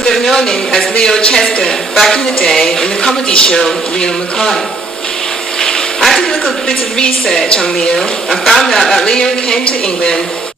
would have known him as Leo Chester back in the day in the comedy show Leo McCoy. I did a little bit of research on Leo and found out that Leo came to England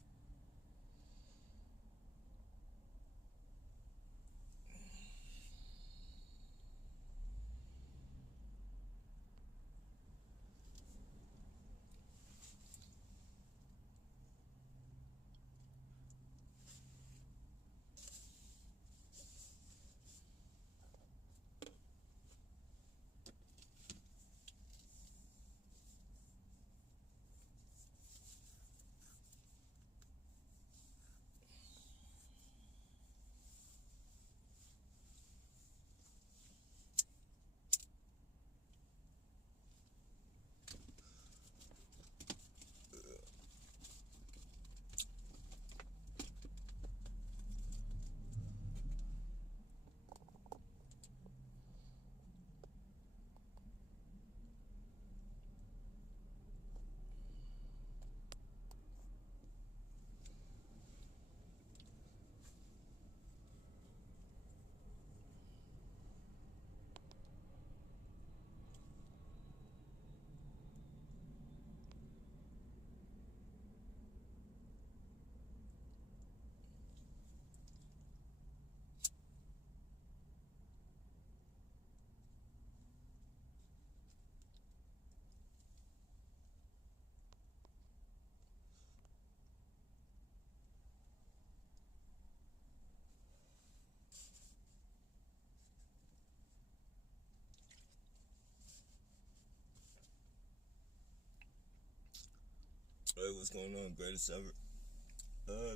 Hey, what's going on, greatest ever?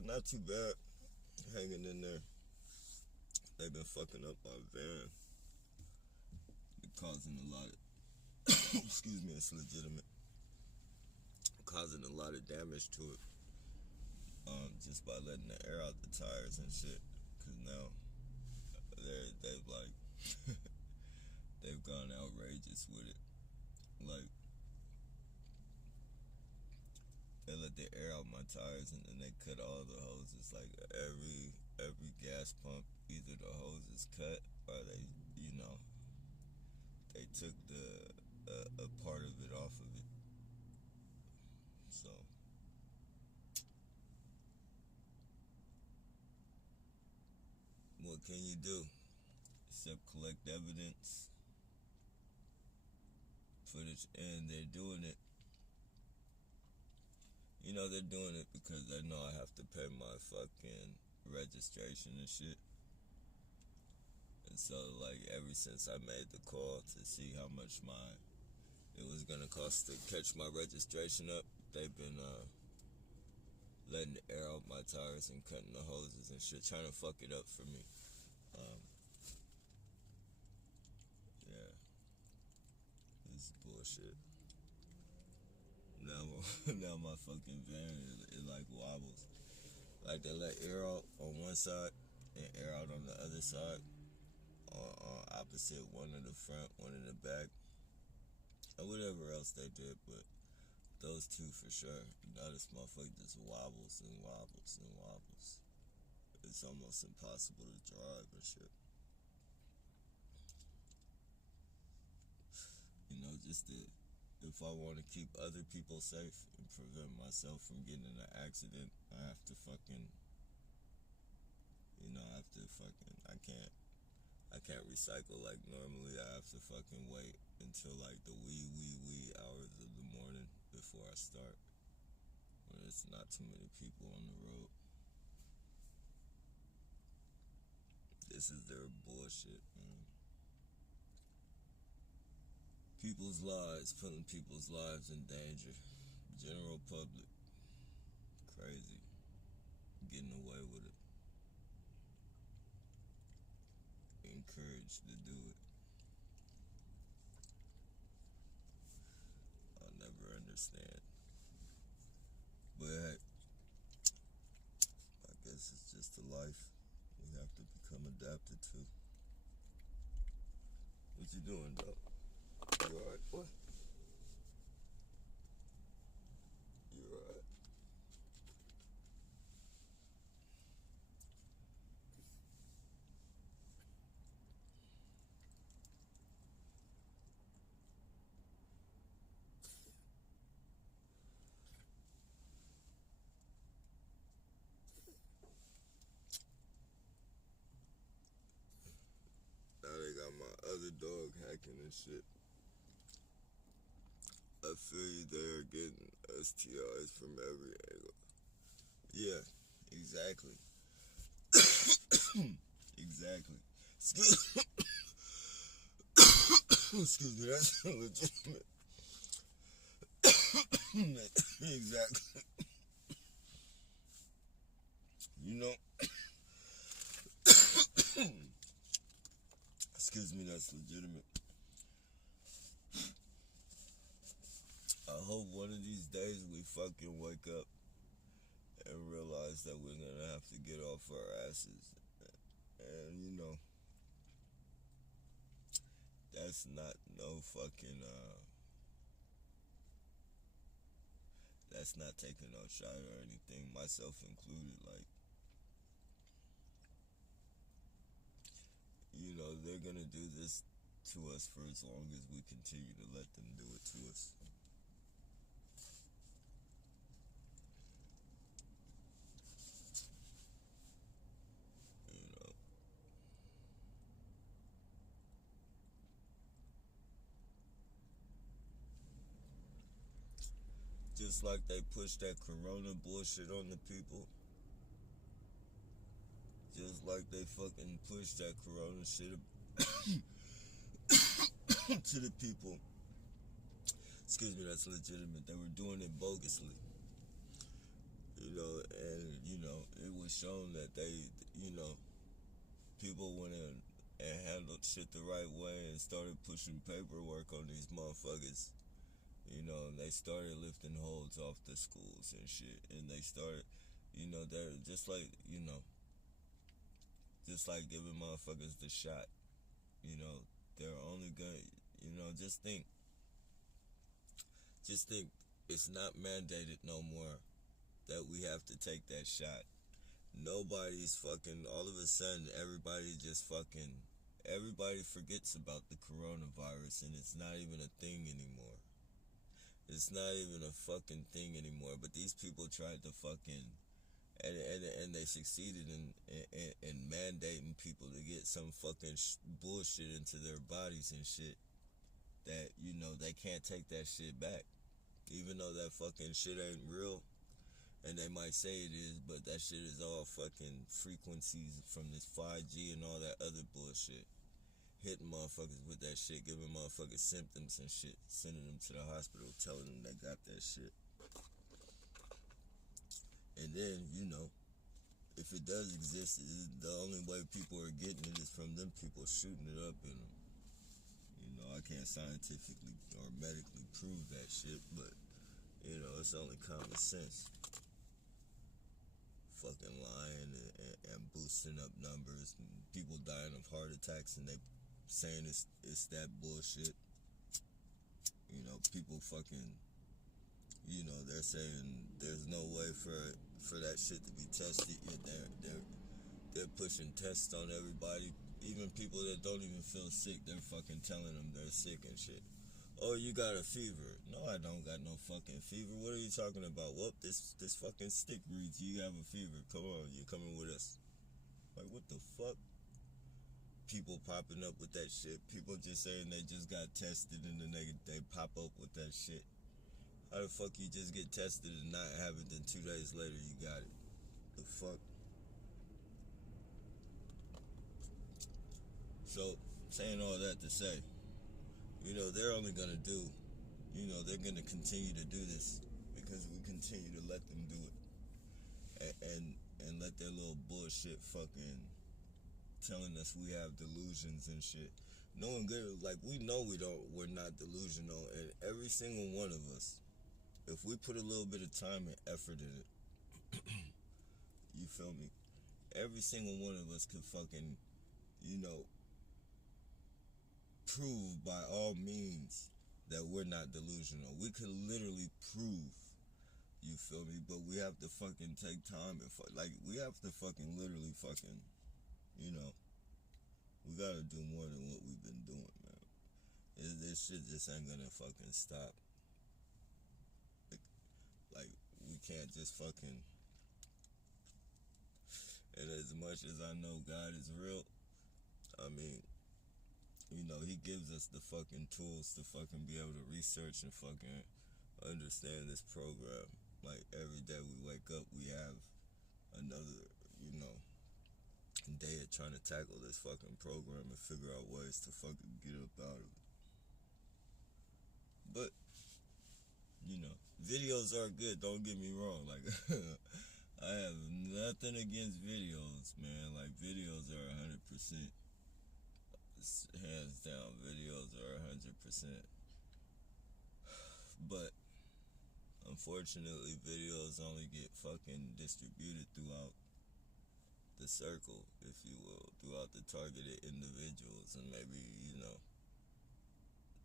Not too bad. Hanging in there. They've been fucking up our van. Been causing a lot of excuse me, it's legitimate. Causing a lot of damage to it. Just by letting the air out the tires and shit. Cause now they've like they've gone outrageous with it. Like they let the air out my tires and then they cut all the hoses. Like every gas pump, either the hose is cut or they took a part of it off of it. So what can you do except collect evidence, footage, and they're doing it. They're doing it because they know I have to pay my fucking registration and shit. And so, like, ever since I made the call to see how much it was gonna cost to catch my registration up, they've been letting the air out my tires and cutting the hoses and shit, trying to fuck it up for me. Yeah, this is bullshit. Now, now my fucking van it like wobbles. Like they let air out on one side and air out on the other side. On opposite, one in the front, one in the back, or whatever else they did, but those two for sure. Now this motherfucker just wobbles and wobbles and wobbles. It's almost impossible to drive and shit. Just if I want to keep other people safe and prevent myself from getting in an accident, I have to fucking, I can't recycle like normally. I have to fucking wait until like the wee hours of the morning before I start, when it's not too many people on the road. This is their bullshit, man. People's lives, putting people's lives in danger. General public, crazy, getting away with it. Encouraged to do it. I'll never understand. But hey, I guess it's just a life we have to become adapted to. What you doing, dog? You alright, boy? You alright? dog hacking and shit. I feel you, they're getting STIs from every angle. Yeah, exactly. Exactly. Excuse me, that's legitimate. Exactly. You know, excuse me, that's legitimate. I hope one of these days we fucking wake up and realize that we're gonna have to get off our asses. And you know, that's not no fucking that's not taking no shot or anything, myself included. Like, you know, they're gonna do this to us for as long as we continue to let them do it to us. You know, just like they push that corona bullshit on the people, just like they fucking push that corona shit to the people. Excuse me, that's legitimate. They were doing it bogusly. You know, and, you know, it was shown that they, you know, people went in and handled shit the right way and started pushing paperwork on these motherfuckers. You know, and they started lifting holds off the schools and shit. And they started, you know, they're just like, you know, just like giving motherfuckers the shot. You know, they're only gonna, you know, just think it's not mandated no more that we have to take that shot. Nobody's fucking, all of a sudden, everybody forgets about the coronavirus and it's not even a thing anymore. It's not even a fucking thing anymore. But these people tried to fucking, and they succeeded in mandating people to get some fucking bullshit into their bodies and shit that, you know, they can't take that shit back. Even though that fucking shit ain't real, and they might say it is, but that shit is all fucking frequencies from this 5G and all that other bullshit. Hitting motherfuckers with that shit, giving motherfuckers symptoms and shit, sending them to the hospital, telling them they got that shit. And then, you know, if it does exist, the only way people are getting it is from them people shooting it up in them. You know, I can't scientifically or medically prove that shit, but, you know, it's only common sense. Fucking lying and boosting up numbers, and people dying of heart attacks, and they saying it's that bullshit. You know, people fucking, you know, they're saying there's no way for that shit to be tested. Yeah, they're pushing tests on everybody, even people that don't even feel sick. They're fucking telling them they're sick and shit. Oh, you got a fever. No, I don't got no fucking fever. What are you talking about? Well, this fucking stick reads you have a fever. Come on, you're coming with us. Like, what the fuck? People popping up with that shit. People just saying they just got tested and then they pop up with that shit. How the fuck you just get tested and not have it, then 2 days later you got it? The fuck? So, saying all that to say, you know, they're only gonna do, you know, they're gonna continue to do this because we continue to let them do it. And let their little bullshit fucking telling us we have delusions and shit. Knowing good, like, we know we're not delusional, and every single one of us, if we put a little bit of time and effort in it, you feel me? Every single one of us could fucking, you know, prove by all means that we're not delusional. We could literally prove, you feel me? But we have to fucking take time and like, we have to fucking literally fucking, you know, we gotta do more than what we've been doing, man. This shit just ain't gonna fucking stop. Like, we can't just fucking, and as much as I know God is real, I mean, you know, know, he gives us the fucking tools to fucking be able to research and fucking understand this program. Like, every day we wake up, we have another, you know, day of trying to tackle this fucking program and figure out ways to fucking get up out of it. But, you know, videos are good, don't get me wrong. Like, I have nothing against videos, man. Like, videos are 100%. Hands down, videos are 100%. But, unfortunately, videos only get fucking distributed throughout the circle, if you will, throughout the targeted individuals, and maybe, you know,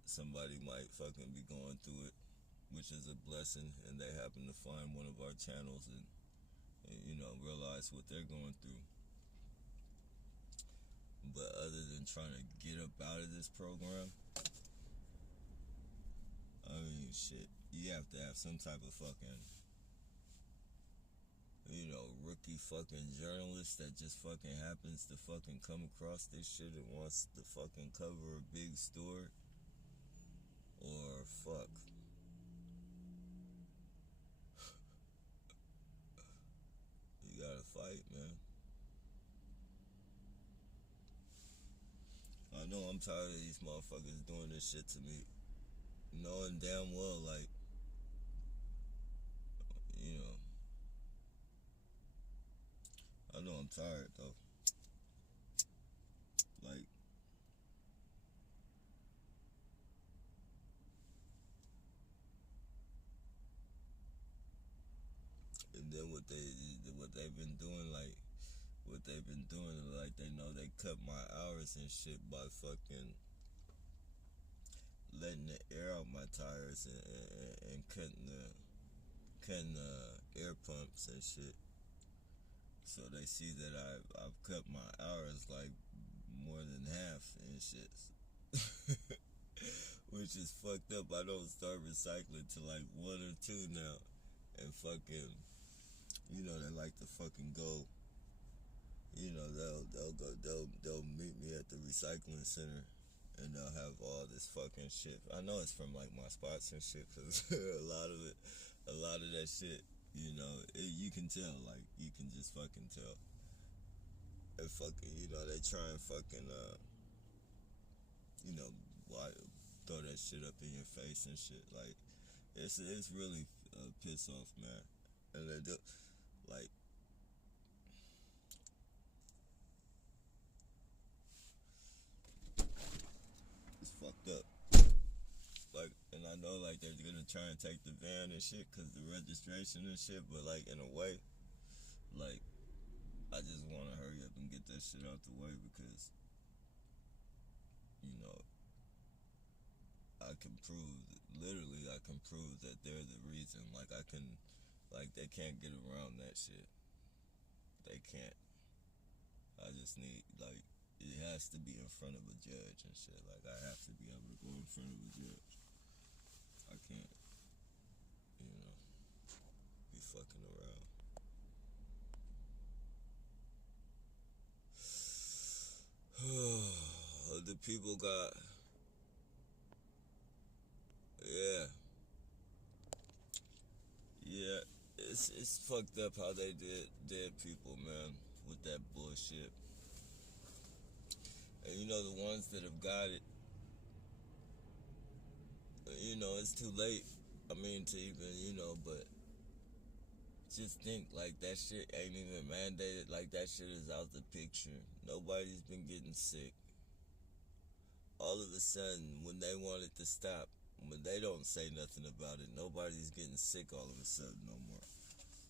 somebody might fucking be going through it, which is a blessing, and they happen to find one of our channels and you know, realize what they're going through. But other than trying to get up out of this program, I mean, shit, you have to have some type of fucking, you know, rookie fucking journalist that just fucking happens to fucking come across this shit and wants to fucking cover a big story. Or fuck. You gotta fight, man. I know I'm tired of these motherfuckers doing this shit to me, knowing damn well, like, you know, I know I'm tired, though. Like, and then what they've been doing, like, they know they cut my hours and shit by fucking letting the air out my tires and cutting the air pumps and shit. So they see that I've cut my hours like more than half and shit. Which is fucked up. I don't start recycling till like 1 or 2 now. And fucking, you know, they like to fucking go, you know, they'll meet me at the recycling center and they'll have all this fucking shit. I know it's from like my spots and shit, cause a lot of that shit, you know, you can tell, like, you can just fucking tell. And fucking, you know, they try and fucking, you know, throw that shit up in your face and shit. Like, it's really piss off, man. And they do, like, it's fucked up. Like, and I know, like, they're gonna try and take the van and shit, cause the registration and shit, but, like, in a way, like, I just want to hurry up and get that shit out the way, because, you know, I can prove that they're the reason. Like, they can't get around that shit. They can't. I just need, like, it has to be in front of a judge and shit. Like, I have to be able to go in front of a judge. I can't, you know, be fucking around. The people got, yeah, it's fucked up how they did dead people, man, with that bullshit. And you know, the ones that have got it, you know, it's too late. I mean, to even, you know, but just think, like, that shit ain't even mandated. Like, that shit is out the picture. Nobody's been getting sick. All of a sudden, when they want it to stop, when they don't say nothing about it, nobody's getting sick all of a sudden no more.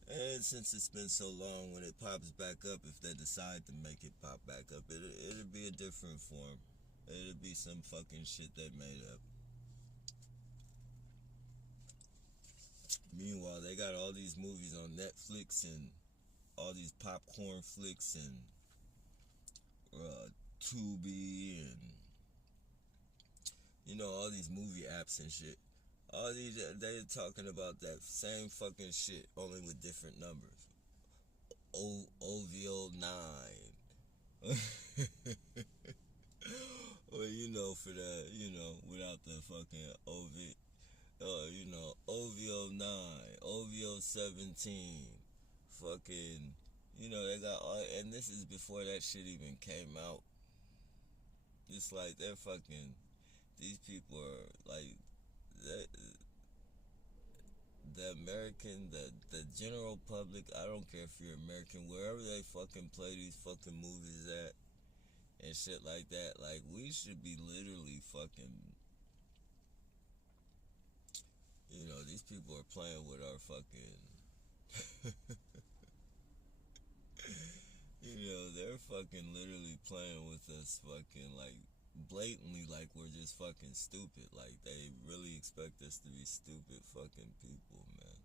And since it's been so long, when it pops back up, if they decide to make it pop back up, it'll be a different form. It'll be some fucking shit they made up. Meanwhile, they got all these movies on Netflix and all these popcorn flicks and Tubi and, you know, all these movie apps and shit. All these, they're talking about that same fucking shit, only with different numbers. OVO 9. Well, you know, for fucking OVO 9, OVO 17, fucking, they got all, and this is before that shit even came out. It's like they're fucking, these people are like, the American, the general public, I don't care if you're American, wherever they fucking play these fucking movies at and shit like that, like, we should be literally fucking, these people are playing with our fucking, they're fucking literally playing with us fucking, like, blatantly, like we're just fucking stupid. Like, they really expect us to be stupid fucking people, man.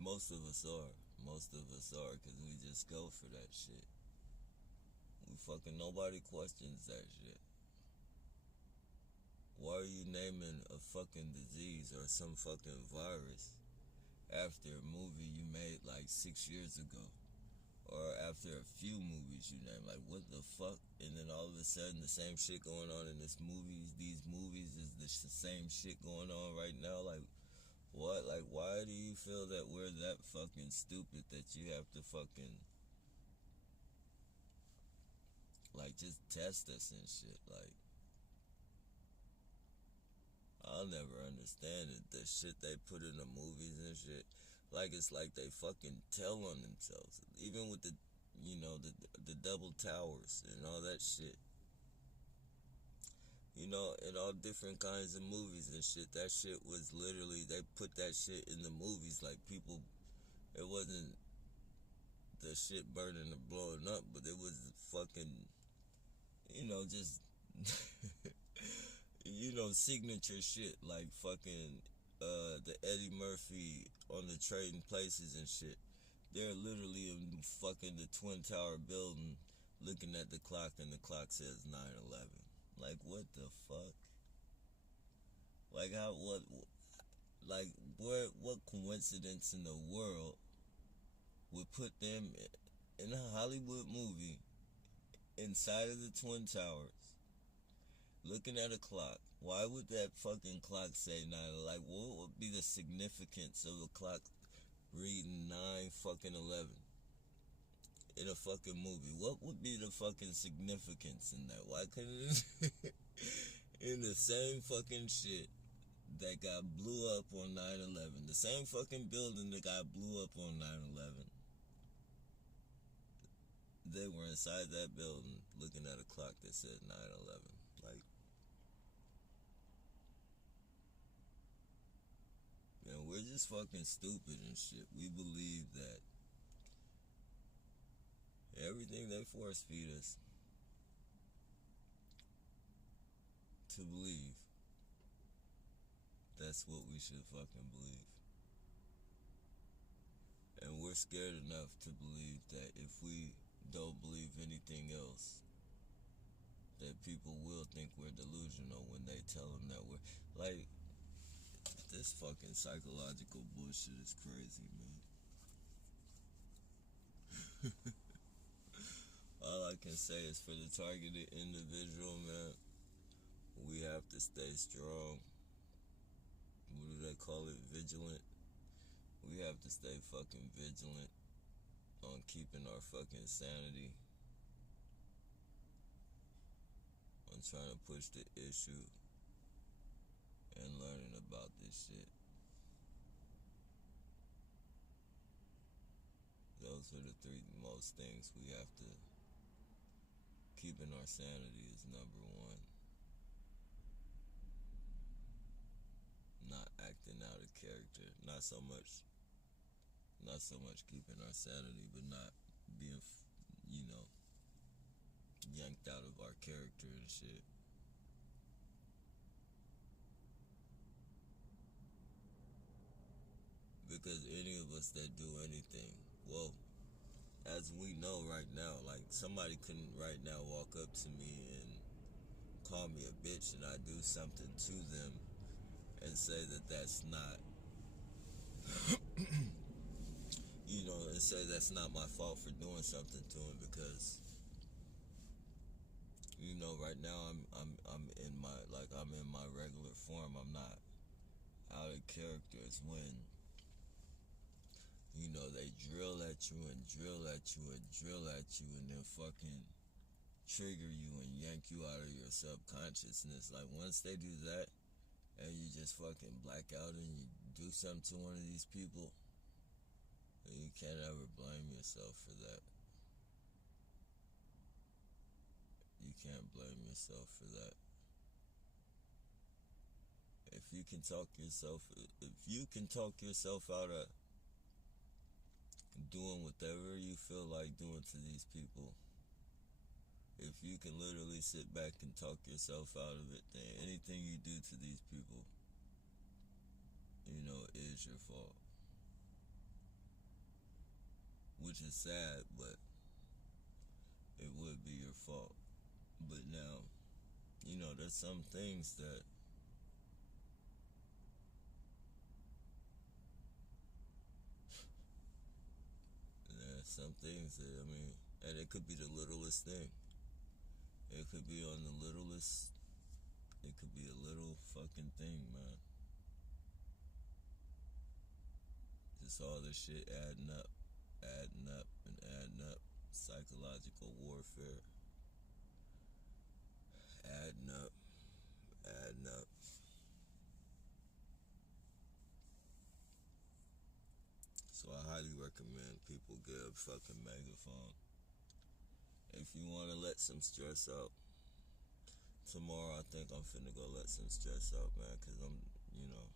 Most of us are, because we just go for that shit. We fucking, nobody questions that shit. Why are you naming a fucking disease or some fucking virus after a movie you made like 6 years ago? Or after a few movies you name? Like, what the fuck? And then all of a sudden the same shit going on in these movies is the same shit going on right now? Like, what? Like, why do you feel that we're that fucking stupid that you have to fucking, like, just test us and shit? Like, I'll never understand it. The shit they put in the movies and shit. Like, it's like they fucking tell on themselves. Even with the, the double towers and all that shit. In all different kinds of movies and shit. That shit was literally, they put that shit in the movies. Like, people, it wasn't the shit burning or blowing up, but it was fucking, just... signature shit, like fucking the Eddie Murphy on the Trading Places and shit. They're literally in fucking the Twin Tower building looking at the clock and the clock says 9/11. Like, what the fuck? Like, what coincidence in the world would put them in a Hollywood movie inside of the Twin Towers looking at a clock? Why would that fucking clock say 9? Like, what would be the significance of a clock reading 9/11 in a fucking movie? What would be the fucking significance in that? Why couldn't it in the same fucking shit that got blew up on 9/11, the same fucking building that got blew up on 9/11, they were inside that building looking at a clock that said 9/11. Like, we're just fucking stupid and shit. We believe that everything they force feed us to believe, that's what we should fucking believe. And we're scared enough to believe that if we don't believe anything else, that people will think we're delusional when they tell them that we're, like, this fucking psychological bullshit is crazy, man. All I can say is, for the targeted individual, man, we have to stay strong. What do they call it? Vigilant. We have to stay fucking vigilant on keeping our fucking sanity, on trying to push the issue and learning about this shit. Those are the three most things we have to. Keeping our sanity is number one. Not acting out of character. Not so much keeping our sanity, but not being, yanked out of our character and shit. Because any of us that do anything, well, as we know right now, like, somebody couldn't right now walk up to me and call me a bitch and I do something to them and say that that's not, and say that's not my fault for doing something to them, because, You know, right now I'm in my I'm in my regular form. I'm not out of character. It's when you know they drill at you and drill at you and drill at you and then fucking trigger you and yank you out of your subconsciousness. Like once they do that and you just fucking black out and you do something to one of these people, you can't ever blame yourself for that. You can't blame yourself for that. If you can talk yourself out of doing whatever you feel like doing to these people, if you can literally sit back and talk yourself out of it, then anything you do to these people, you know, is your fault. Which is sad, but it would be your fault. But now, you know, there's some things that I mean, and it could be the littlest thing. It could be on the littlest, it could be a little fucking thing, man. Just all this shit adding up, and adding up. Psychological warfare. Adding up, adding up. So I highly recommend people get a fucking megaphone. If you want to let some stress out, tomorrow I think I'm finna go let some stress out, man, because you know,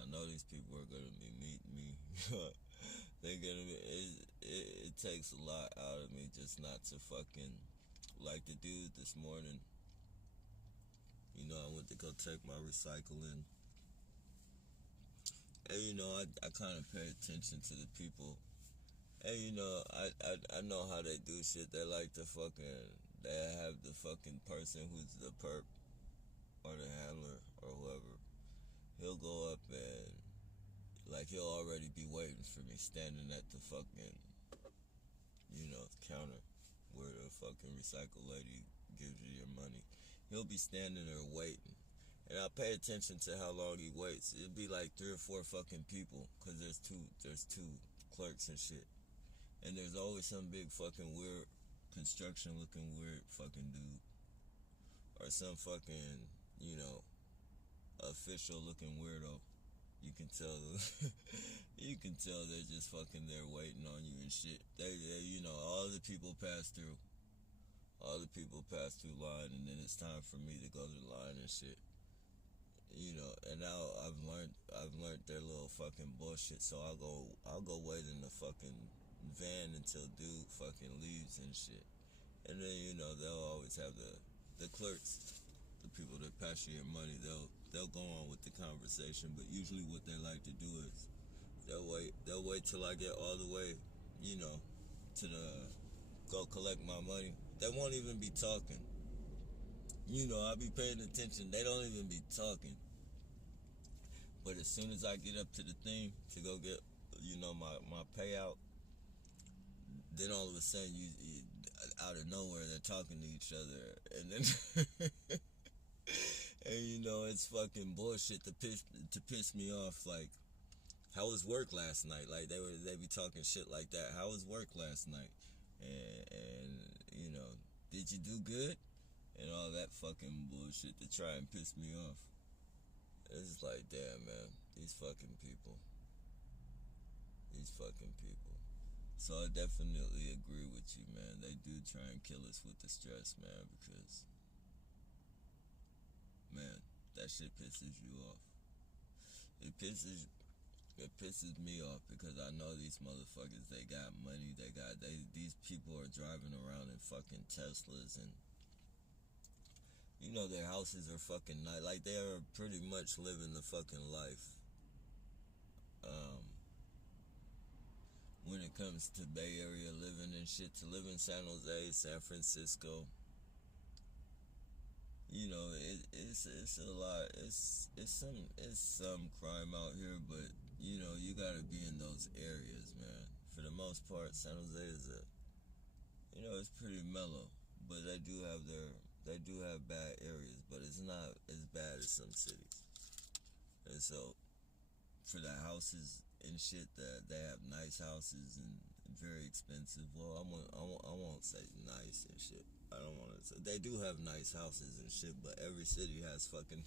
I know these people are gonna be meeting me. They're gonna be, it takes a lot out of me just not to fucking, like the dude this morning, you know, I went to go take my recycling. And, you know, I kind of pay attention to the people. And, you know, I know how they do shit. They like to fucking, they have the fucking person who's the perp or the handler or whoever. He'll go up and, like, he'll already be waiting for me standing at the fucking, you know, counter where the fucking recycle lady gives you your money. He'll be standing there waiting. And I pay attention to how long he waits. It'd be like 3 or 4 fucking people, cause there's two clerks and shit. And there's always some big fucking weird construction looking weird fucking dude, or some fucking, you know, official looking weirdo. You can tell, you can tell they're just fucking there waiting on you and shit. They you know, all the people pass through. All the people pass through line, and then it's time for me to go to the line and shit. You know, and now I've learned their little fucking bullshit. So I'll go wait in the fucking van until dude fucking leaves and shit. And then, you know, they'll always have the clerks, the people that pass you your money. They'll go on with the conversation, but usually what they like to do is they'll wait till I get all the way, you know, to the go collect my money. They won't even be talking. You know, I'll be paying attention. They don't even be talking. But as soon as I get up to the thing to go get, you know, my payout, then all of a sudden, you out of nowhere, they're talking to each other. And then, and you know, it's fucking bullshit to piss me off. Like, how was work last night? Like, they be talking shit like that. How was work last night? And you know, did you do good? And all that fucking bullshit to try and piss me off. It's like, damn, man, these fucking people. So I definitely agree with you, man. They do try and kill us with the stress, man, because, man, that shit pisses you off. It pisses me off because I know these motherfuckers, they got money, these people are driving around in fucking Teslas, and you know, their houses are fucking nice. Like, they are pretty much living the fucking life. When it comes to Bay Area living and shit, to live in San Jose, San Francisco, you know, it's a lot. It's some crime out here, but you know, you gotta be in those areas, man. For the most part, San Jose is you know, it's pretty mellow. but they do have bad areas, but it's not as bad as some cities. And so for the houses and shit, that they have nice houses and very expensive. Well, I won't say nice and shit. I don't want to say they do have nice houses and shit, but every city has fucking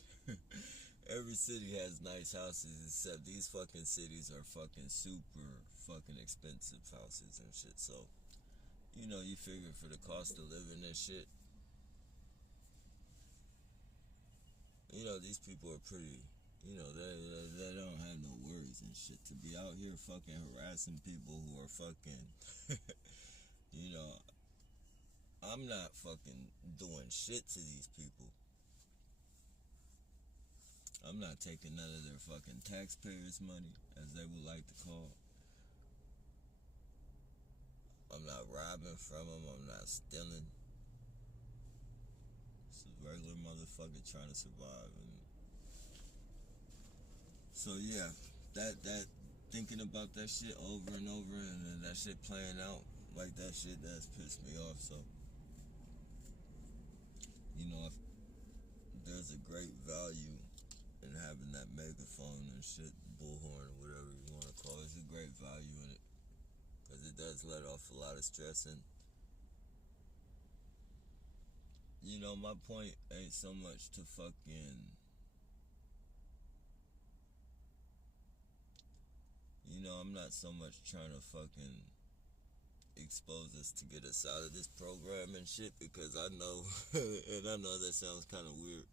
every city has nice houses except these fucking cities are fucking super fucking expensive houses and shit. So you figure for the cost of living and shit, these people are pretty. They don't have no worries and shit to be out here fucking harassing people who are fucking, you know, I'm not fucking doing shit to these people. I'm not taking none of their fucking taxpayers' money, as they would like to call it. I'm not robbing from them. I'm not stealing. It's a regular motherfucker trying to survive. And so yeah, that thinking about that shit over and over, and then that shit playing out like that shit, that's pissed me off. So if there's a great value in having that megaphone and shit, bullhorn or whatever you want to call it, there's a great value in it, because it does let off a lot of stress. And my point ain't so much to fucking I'm not so much trying to fucking expose us to get us out of this program and shit, because I know and I know that sounds kind of weird,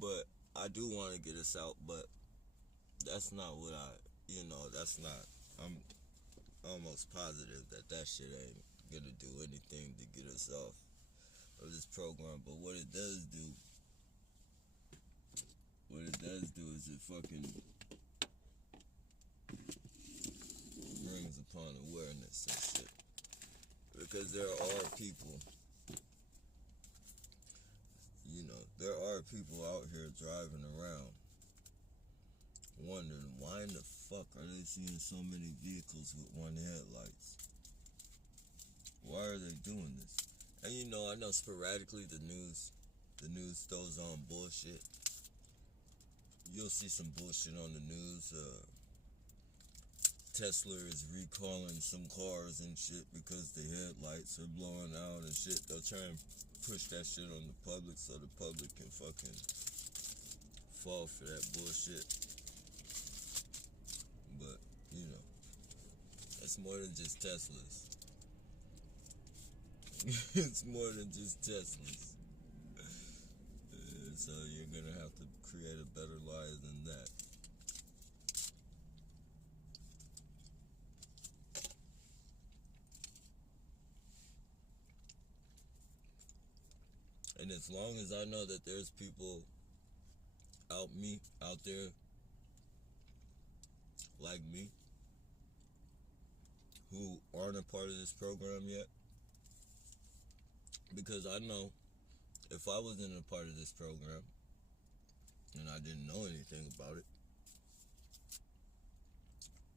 but I do want to get us out. But that's not what that's not, I'm almost positive that shit ain't gonna do anything to get us off of this program. But what it does do is it fucking brings upon awareness and shit, because there are people out here driving around wondering why in the fuck are they seeing so many vehicles with one headlights. Why are they doing this? And I know sporadically the news throws on bullshit. You'll see some bullshit on the news. Tesla is recalling some cars and shit because the headlights are blowing out and shit. They'll try and push that shit on the public so the public can fucking fall for that bullshit. But, it's more than just Teslas. It's more than just Teslas. So you're gonna have to create a better lie than that. And as long as I know that there's people out there like me who aren't a part of this program yet, because I know if I wasn't a part of this program and I didn't know anything about it,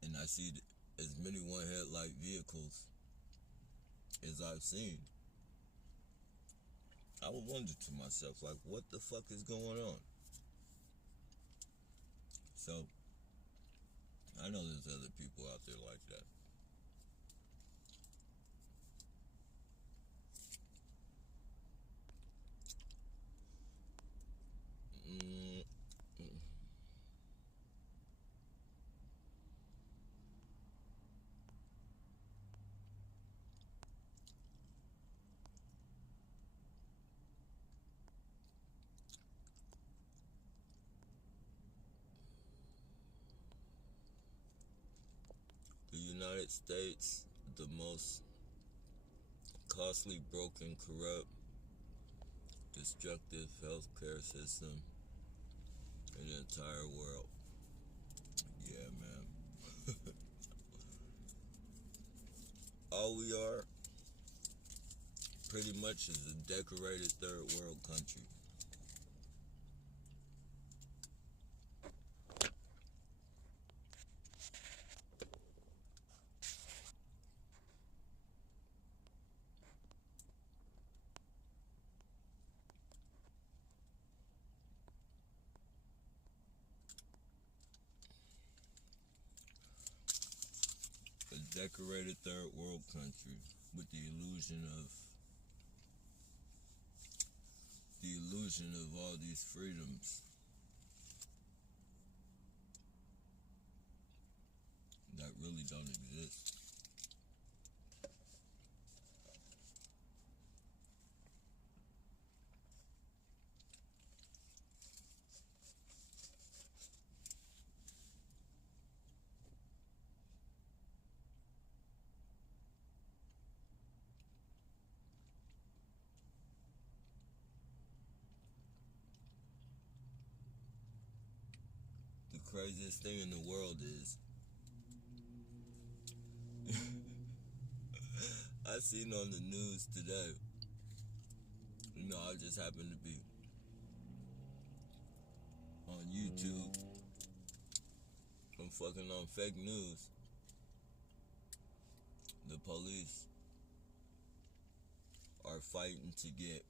and I see as many one headlight vehicles as I've seen, I would wonder to myself, like, what the fuck is going on? So I know there's other people out there like that. The United States, the most costly, broken, corrupt, destructive healthcare system in the entire world. Yeah, man. All we are pretty much is a decorated third world country. decorated third world country with the illusion of all these freedoms that really don't exist. The craziest thing in the world is I seen on the news today, I just happened to be on YouTube. I'm fucking on fake news. The police are fighting to get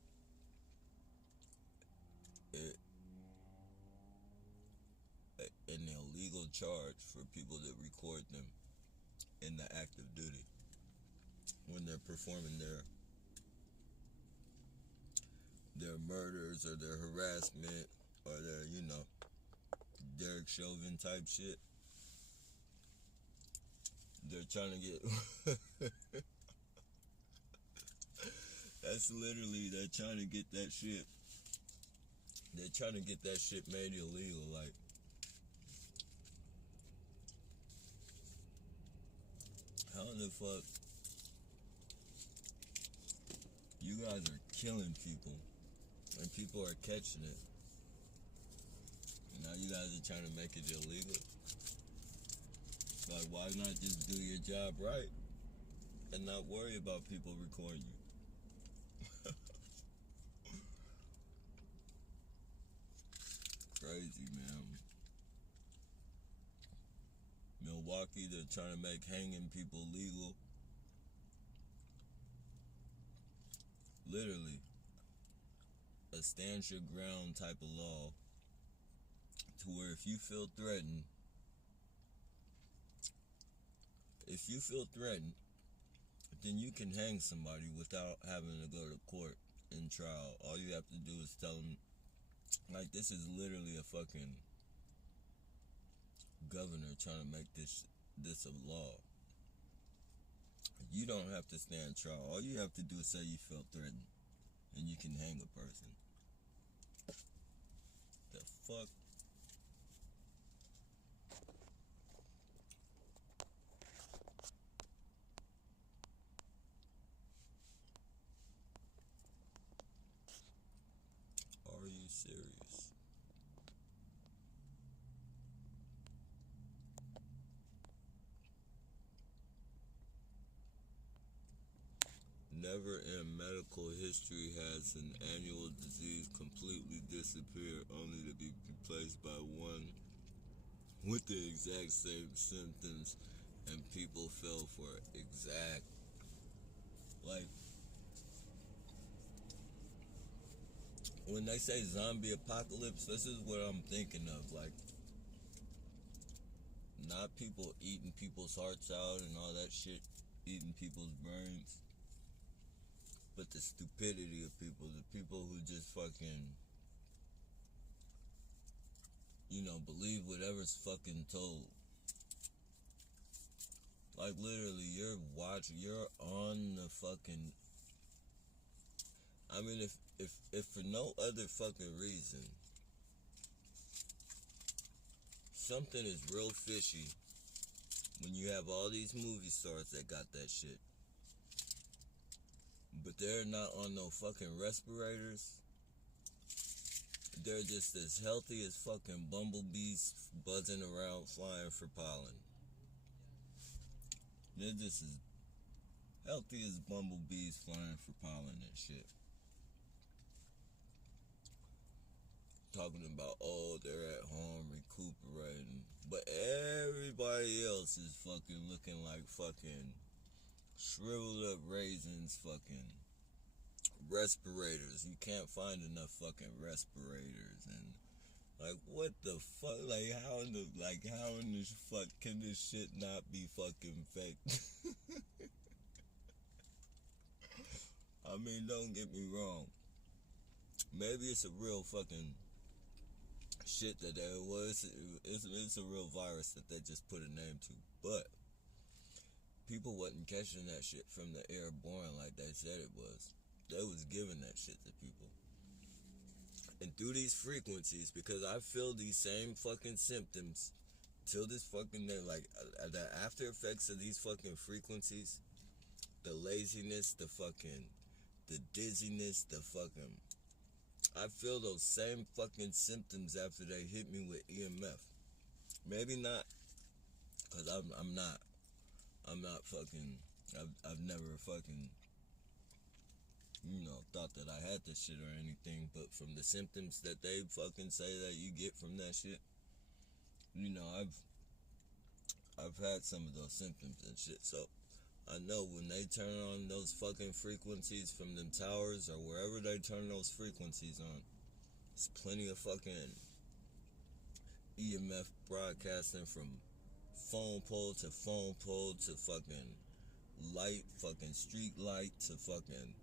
an illegal charge for people that record them in the act of duty when they're performing their murders or their harassment or their, Derek Chauvin type shit. They're trying to get that's literally, they're trying to get that shit. They're trying to get that shit made illegal. Like, how the fuck you guys are killing people and people are catching it? Now you guys are trying to make it illegal. Like, why not just do your job right and not worry about people recording you? Crazy, man. Milwaukee, they're trying to make hanging people legal. Literally, a stand your ground type of law to where if you feel threatened, then you can hang somebody without having to go to court and trial. All you have to do is tell them, like, this is literally a fucking governor trying to make this a law. You don't have to stand trial. All you have to do is say you felt threatened, and you can hang a person. The fuck? Are you serious? Never in medical history has an annual disease completely disappeared only to be replaced by one with the exact same symptoms, and people fell for exact, like, when they say zombie apocalypse, this is what I'm thinking of. Like, not people eating people's hearts out and all that shit, eating people's brains, but the stupidity of people, the people who just fucking, believe whatever's fucking told. Like, literally, you're on the fucking, I mean, if for no other fucking reason, something is real fishy when you have all these movie stars that got that shit, but they're not on no fucking respirators. They're just as healthy as fucking bumblebees buzzing around flying for pollen. They're just as healthy as bumblebees flying for pollen and shit. Talking about, oh, they're at home recuperating. But everybody else is fucking looking like fucking shriveled up raisins, fucking respirators. You can't find enough fucking respirators and Like, what the fuck? Like, how in the fuck can this shit not be fucking fake? I mean, don't get me wrong. Maybe it's a real fucking shit that there was. It's a real virus that they just put a name to. But people wasn't catching that shit from the airborne like they said it was. They was giving that shit to people. And through these frequencies, because I feel these same fucking symptoms till this fucking day, like the after effects of these fucking frequencies, the laziness, the dizziness, I feel those same fucking symptoms after they hit me with EMF. Maybe not, cause I'm not fucking, I've never fucking, thought that I had this shit or anything, but from the symptoms that they fucking say that you get from that shit, I've had some of those symptoms and shit, so I know when they turn on those fucking frequencies from them towers or wherever they turn those frequencies on, there's plenty of fucking EMF broadcasting from phone pole to fucking light, fucking street light to fucking,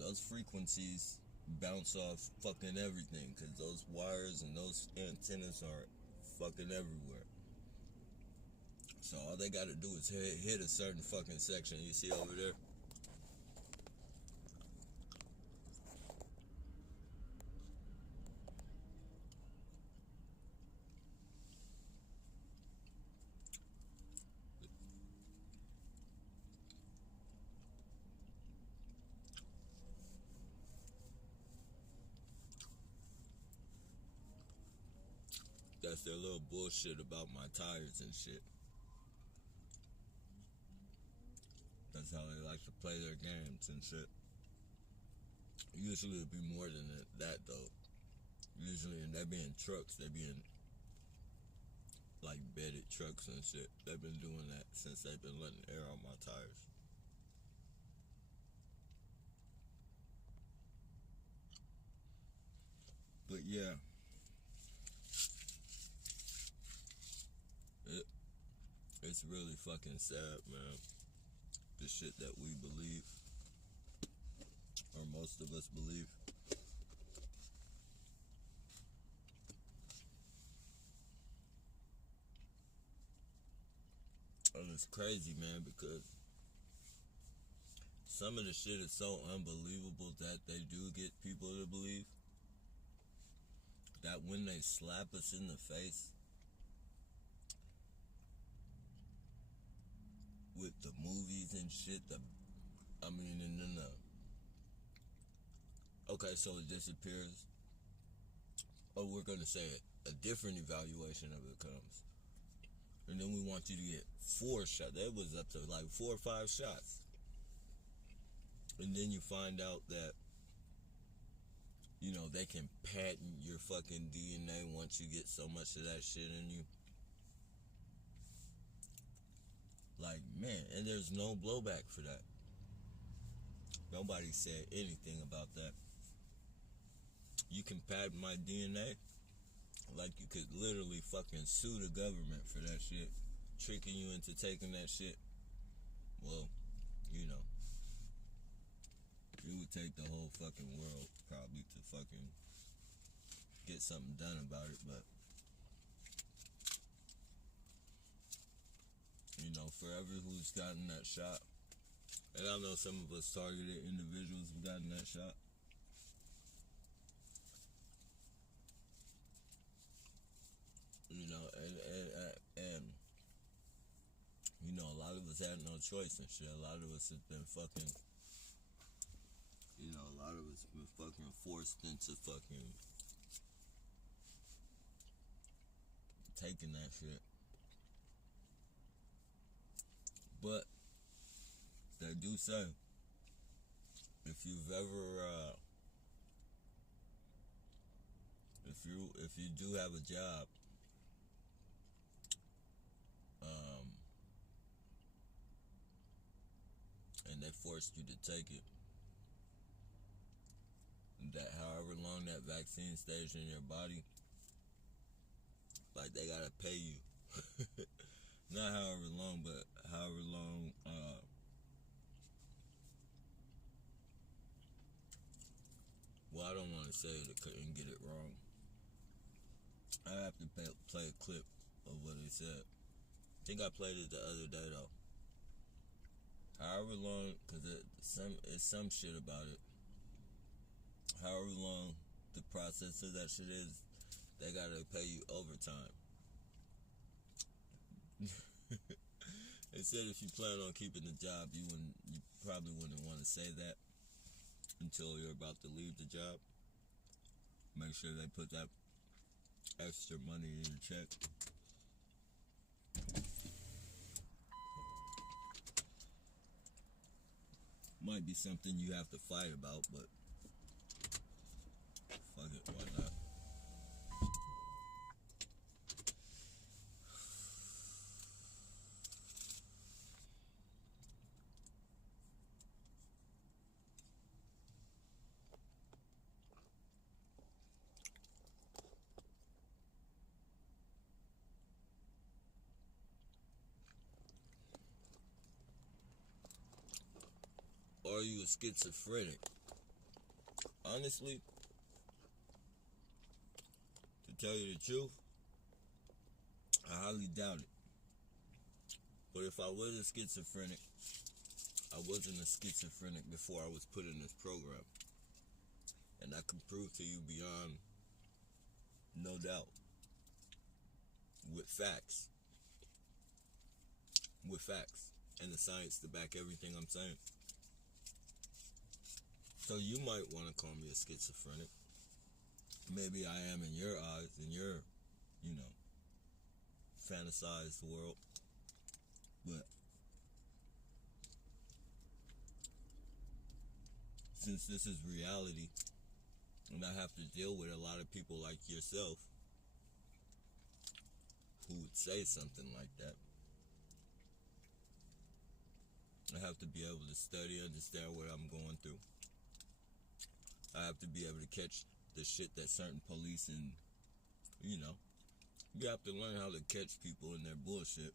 those frequencies bounce off fucking everything, because those wires and those antennas are fucking everywhere. So all they gotta do is hit a certain fucking section you see over there. That's their little bullshit about my tires and shit. That's how they like to play their games and shit. Usually it'd be more than that though. Usually, and they be in trucks, they be in like bedded trucks and shit. They've been doing that since they've been letting air on my tires. But yeah, it's really fucking sad, man. The shit that we believe, or most of us believe. And it's crazy, man, because some of the shit is so unbelievable that they do get people to believe that when they slap us in the face with the movies and shit, and then okay, so it disappears. Oh, we're gonna say it. A different evaluation of it comes. And then we want you to get 4 shots. That was up to like 4 or 5 shots. And then you find out that, they can patent your fucking DNA once you get so much of that shit in you. Like, man, and there's no blowback for that. Nobody said anything about that. You can patent my DNA. Like, you could literally fucking sue the government for that shit. Tricking you into taking that shit. Well, it would take the whole fucking world probably to fucking get something done about it, but forever who's gotten that shot, and I know some of us targeted individuals who've gotten that shot. And a lot of us had no choice and shit. A lot of us have been fucking, a lot of us been fucking forced into fucking taking that shit. But they do say, if you've ever, if you do have a job, and they forced you to take it, that however long that vaccine stays in your body, Like they gotta pay you. Not however long, but however long, well, I don't want to say it and get it wrong. I have to play a clip of what they said. I think I played it the other day, though. However long, because it's some shit about it. However long the process of that shit is, they gotta pay you overtime. They said if you plan on keeping the job, you probably wouldn't want to say that until you're about to leave the job. Make sure they put that extra money in your check. Might be something you have to fight about, but fuck it, why not? Are you a schizophrenic? Honestly, to tell you the truth, I highly doubt it. But if I was a schizophrenic, I wasn't a schizophrenic before I was put in this program. And I can prove to you beyond no doubt. With facts. With facts. And the science to back everything I'm saying. So you might want to call me a schizophrenic. Maybe I am in your eyes, in your, fantasized world. But since this is reality, and I have to deal with a lot of people like yourself who would say something like that, I have to be able to study, understand what I'm going through. I have to be able to catch the shit that certain police and, you have to learn how to catch people in their bullshit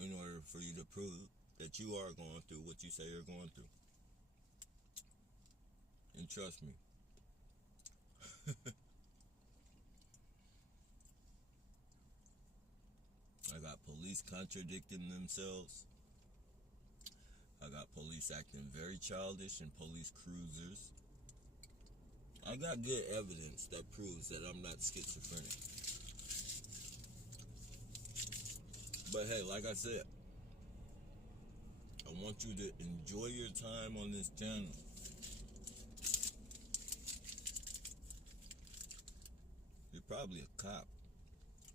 in order for you to prove that you are going through what you say you're going through. And trust me. I got police contradicting themselves. I got police acting very childish and police cruisers. I got good evidence that proves that I'm not schizophrenic. But hey, like I said, I want you to enjoy your time on this channel. You're probably a cop.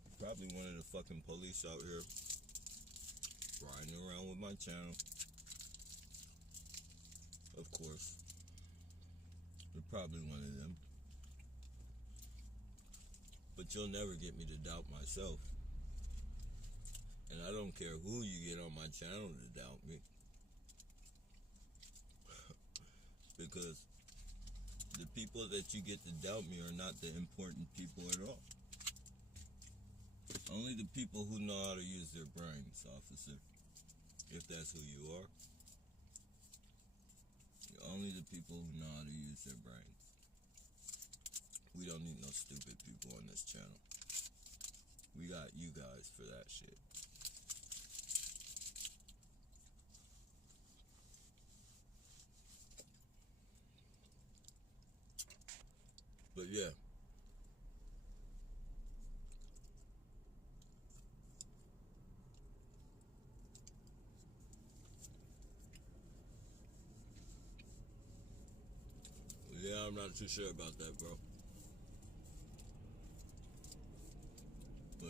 You're probably one of the fucking police out here riding around with my channel. Of course. You're probably one of them. But you'll never get me to doubt myself. And I don't care who you get on my channel to doubt me. Because the people that you get to doubt me are not the important people at all. Only the people who know how to use their brains, officer. If that's who you are. Only the people who know how to use their brains. We don't need no stupid people on this channel. We got you guys for that shit. But yeah. Yeah, I'm not too sure about that, bro. But,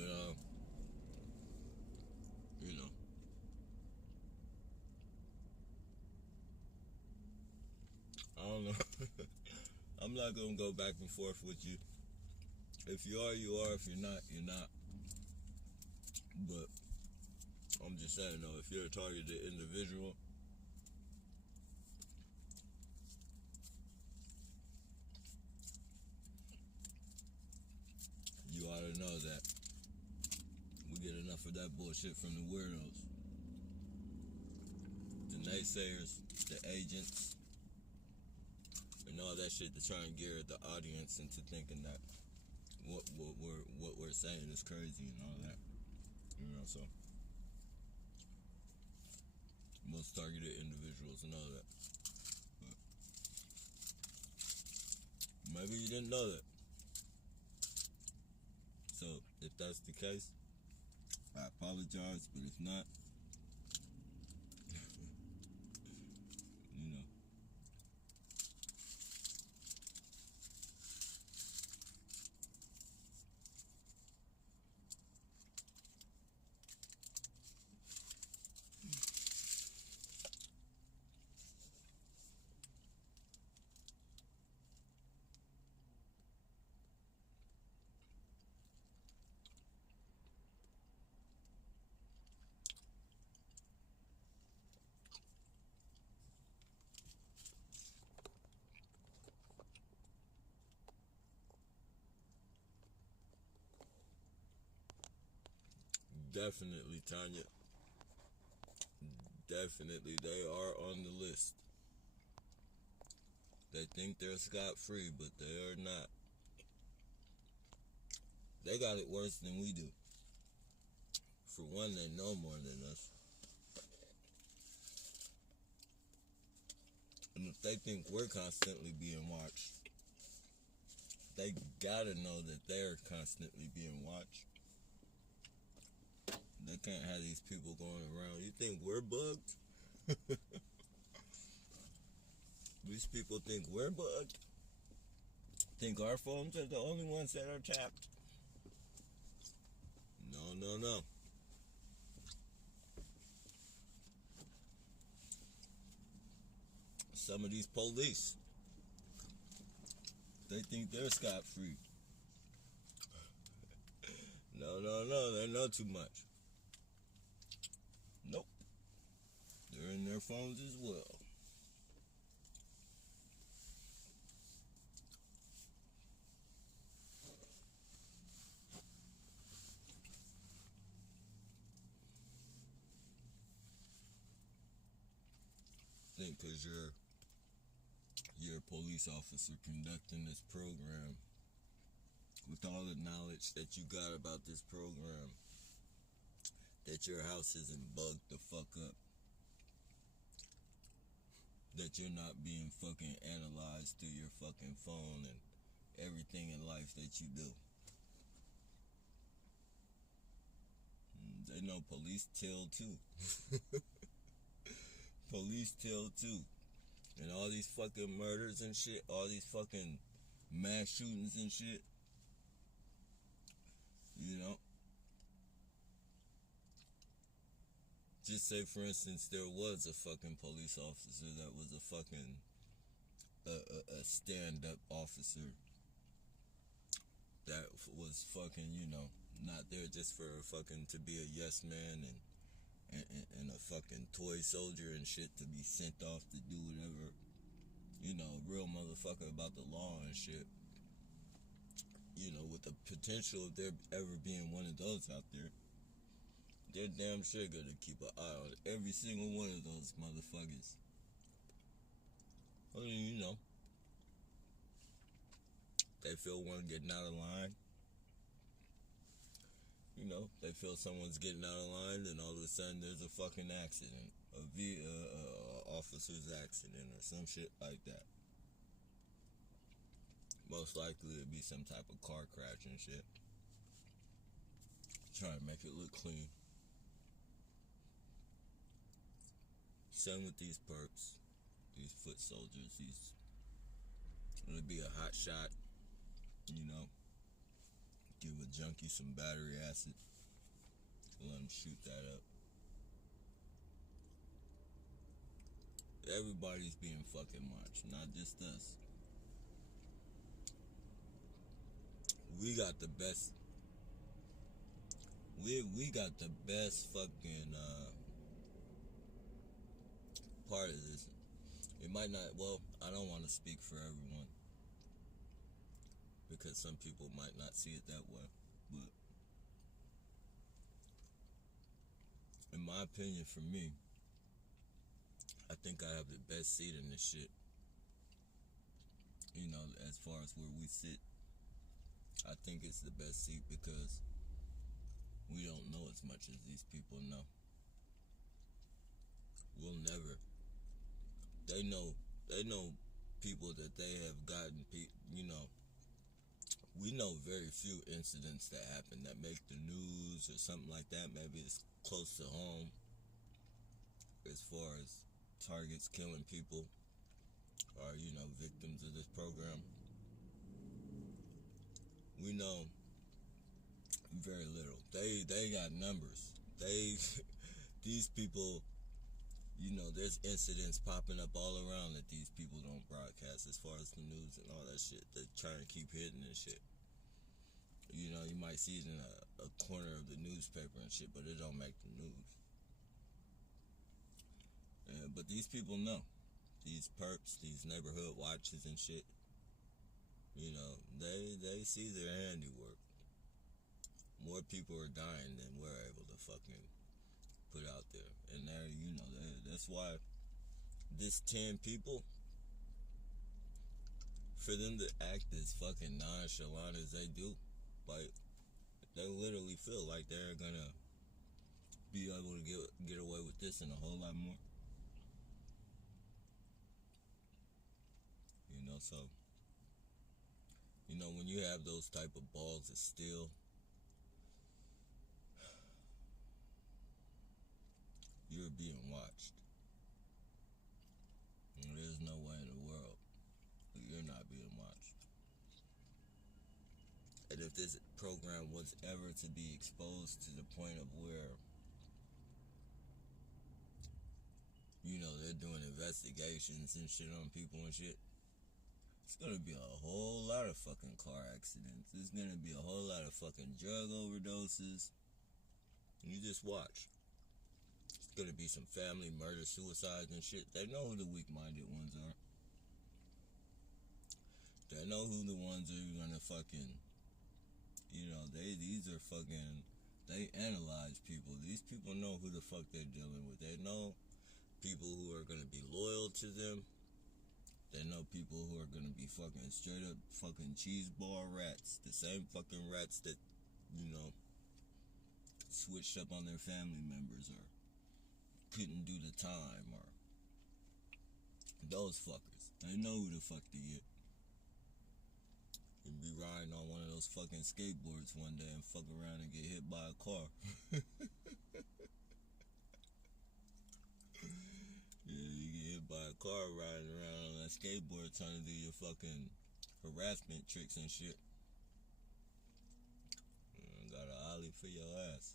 I don't know. I'm not gonna go back and forth with you. If you are, you are. If you're not, you're not. But I'm just saying, though, if you're a targeted individual, you ought to know that for that bullshit from the weirdos. The naysayers, the agents, and all that shit to try and gear the audience into thinking that what we're saying is crazy and all that. You know, so most targeted individuals and all that. But maybe you didn't know that. So if that's the case, I apologize, but if not, you know. Definitely, Tanya. Definitely, they are on the list. They think they're scot-free, but they are not. They got it worse than we do. For one, they know more than us. And if they think we're constantly being watched, they gotta know that they're constantly being watched. They can't have these people going around. You think we're bugged? These people think we're bugged? Think our phones are the only ones that are tapped? No, no, no. Some of these police, they think they're scot-free. No, no, no. They know too much. Nope. They're in their phones as well. Think because you're a police officer conducting this program, with all the knowledge that you got about this program, that your house isn't bugged the fuck up, that you're not being fucking analyzed through your fucking phone and everything in life that you do. They know police tell too. Police tell too. And all these fucking murders and shit, all these fucking mass shootings and shit, you know. Just say, for instance, there was a fucking police officer that was a fucking a stand-up officer that was fucking, you know, not there just for fucking to be a yes man and a fucking toy soldier and shit to be sent off to do whatever, you know, a real motherfucker about the law and shit. You know, with the potential of there ever being one of those out there, they're damn sure gonna keep an eye on every single one of those motherfuckers. I mean, you know, they feel one getting out of line. You know, they feel someone's getting out of line, and all of a sudden there's a fucking accident, officer's accident or some shit like that. Most likely it'd be some type of car crash and shit. Try and make it look clean. Same with these perps, these foot soldiers. It'll be a hot shot, you know. Give a junkie some battery acid. Let him shoot that up. Everybody's being fucking watched, not just us. We got the best. We got the best fucking part of this. It might not. Well, I don't want to speak for everyone, because some people might not see it that way. But in my opinion, for me, I think I have the best seat in this shit. You know, as far as where we sit, I think it's the best seat because we don't know as much as these people know. We'll never. They know people that they have gotten, you know. We know very few incidents that happen that make the news or something like that. Maybe it's close to home as far as targets killing people or, you know, victims of this program. We know very little. They got numbers. These people, you know, there's incidents popping up all around that these people don't broadcast as far as the news and all that shit. They try and keep hidden and shit. You know, you might see it in a corner of the newspaper and shit, but it don't make the news. But these people know. These perps, these neighborhood watches and shit, you know, they see their handiwork. More people are dying than we're able to fucking put out there. And there, you know, that's why this 10 people, for them to act as fucking nonchalant as they do, like, they literally feel like they're gonna be able to get away with this and a whole lot more. You know, so, you know, when you have those type of balls of steel, you're being watched. And there's no way in the world that you're not being watched. And if this program was ever to be exposed to the point of where, you know, they're doing investigations and shit on people and shit, it's gonna be a whole lot of fucking car accidents. There's gonna be a whole lot of fucking drug overdoses. You just watch. It's gonna be some family murder, suicides and shit. They know who the weak-minded ones are. They know who the ones are gonna fucking, you know, these are fucking, they analyze people. These people know who the fuck they're dealing with. They know people who are gonna be loyal to them. They know people who are gonna be fucking straight up fucking cheese bar rats. The same fucking rats that, you know, switched up on their family members or couldn't do the time or those fuckers. They know who the fuck to get. You'd be riding on one of those fucking skateboards one day and fuck around and get hit by a car. Yeah, you get hit by a car riding around on that skateboard trying to do your fucking harassment tricks and shit. Got an ollie for your ass.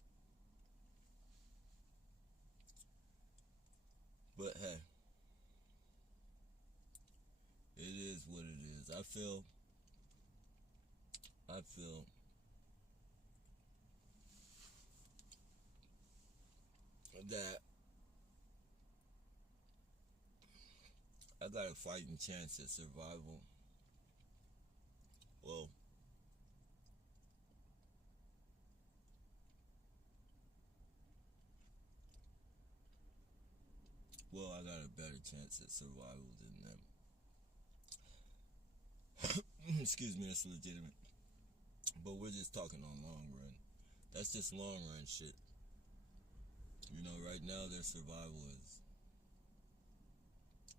But hey, it is what it is. I feel that I got a fighting chance at survival. Well, I got a better chance at survival than them. Excuse me, that's legitimate. But we're just talking on long run. That's just long run shit. You know, right now their survival is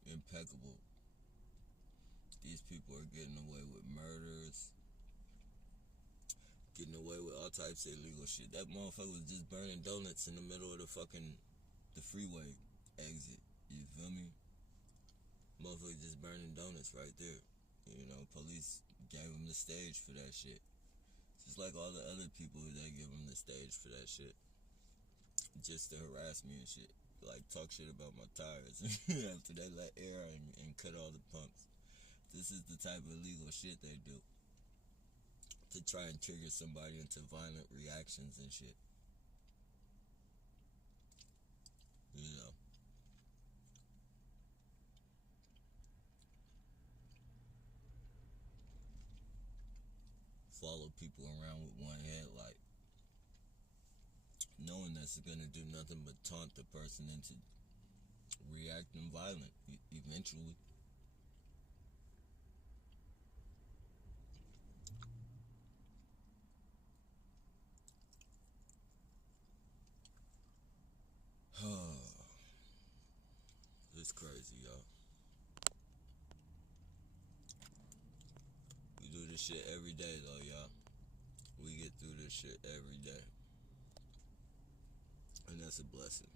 impeccable. These people are getting away with murders, getting away with all types of illegal shit. That motherfucker was just burning donuts in the middle of the freeway exit. You feel me? Motherfucker just burning donuts right there. You know, police gave him the stage for that shit. Just like all the other people who they give them the stage for that shit. Just to harass me and shit. Like, talk shit about my tires after they let air and cut all the pumps. This is the type of illegal shit they do to try and trigger somebody into violent reactions and shit. You know. Follow people around with one headlight. knowing that's gonna do nothing but taunt the person into reacting violent eventually. It's crazy, y'all. We do this shit every day, though, y'all. We get through this shit every day. And that's a blessing.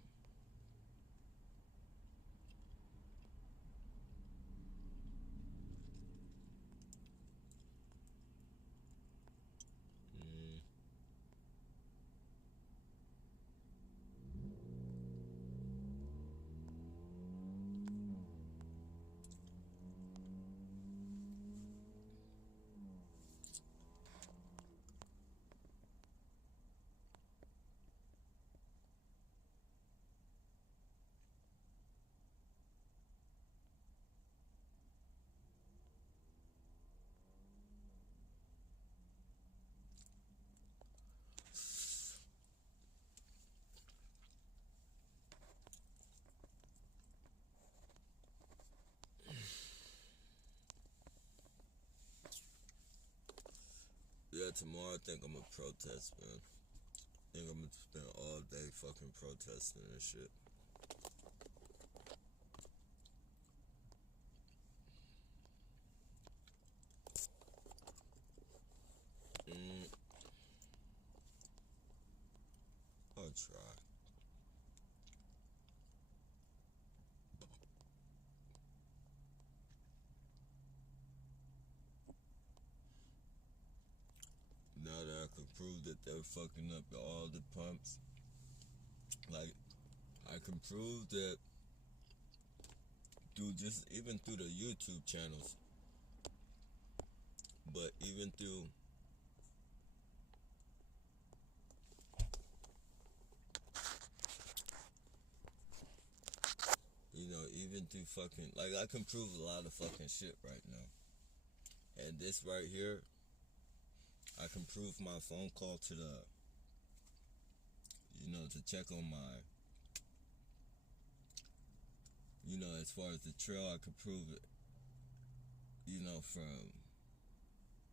Mm. Yeah, tomorrow I think I'm gonna protest, man. I think I'm gonna spend all day fucking protesting and shit. Mm, I'll try. Now that I can prove that they're fucking up all the pumps, like, I can prove that through just, even through the YouTube channels, but even through, even through fucking, like, I can prove a lot of fucking shit right now. And this right here, I can prove my phone call to the, to check on my, as far as the trail, I could prove it, from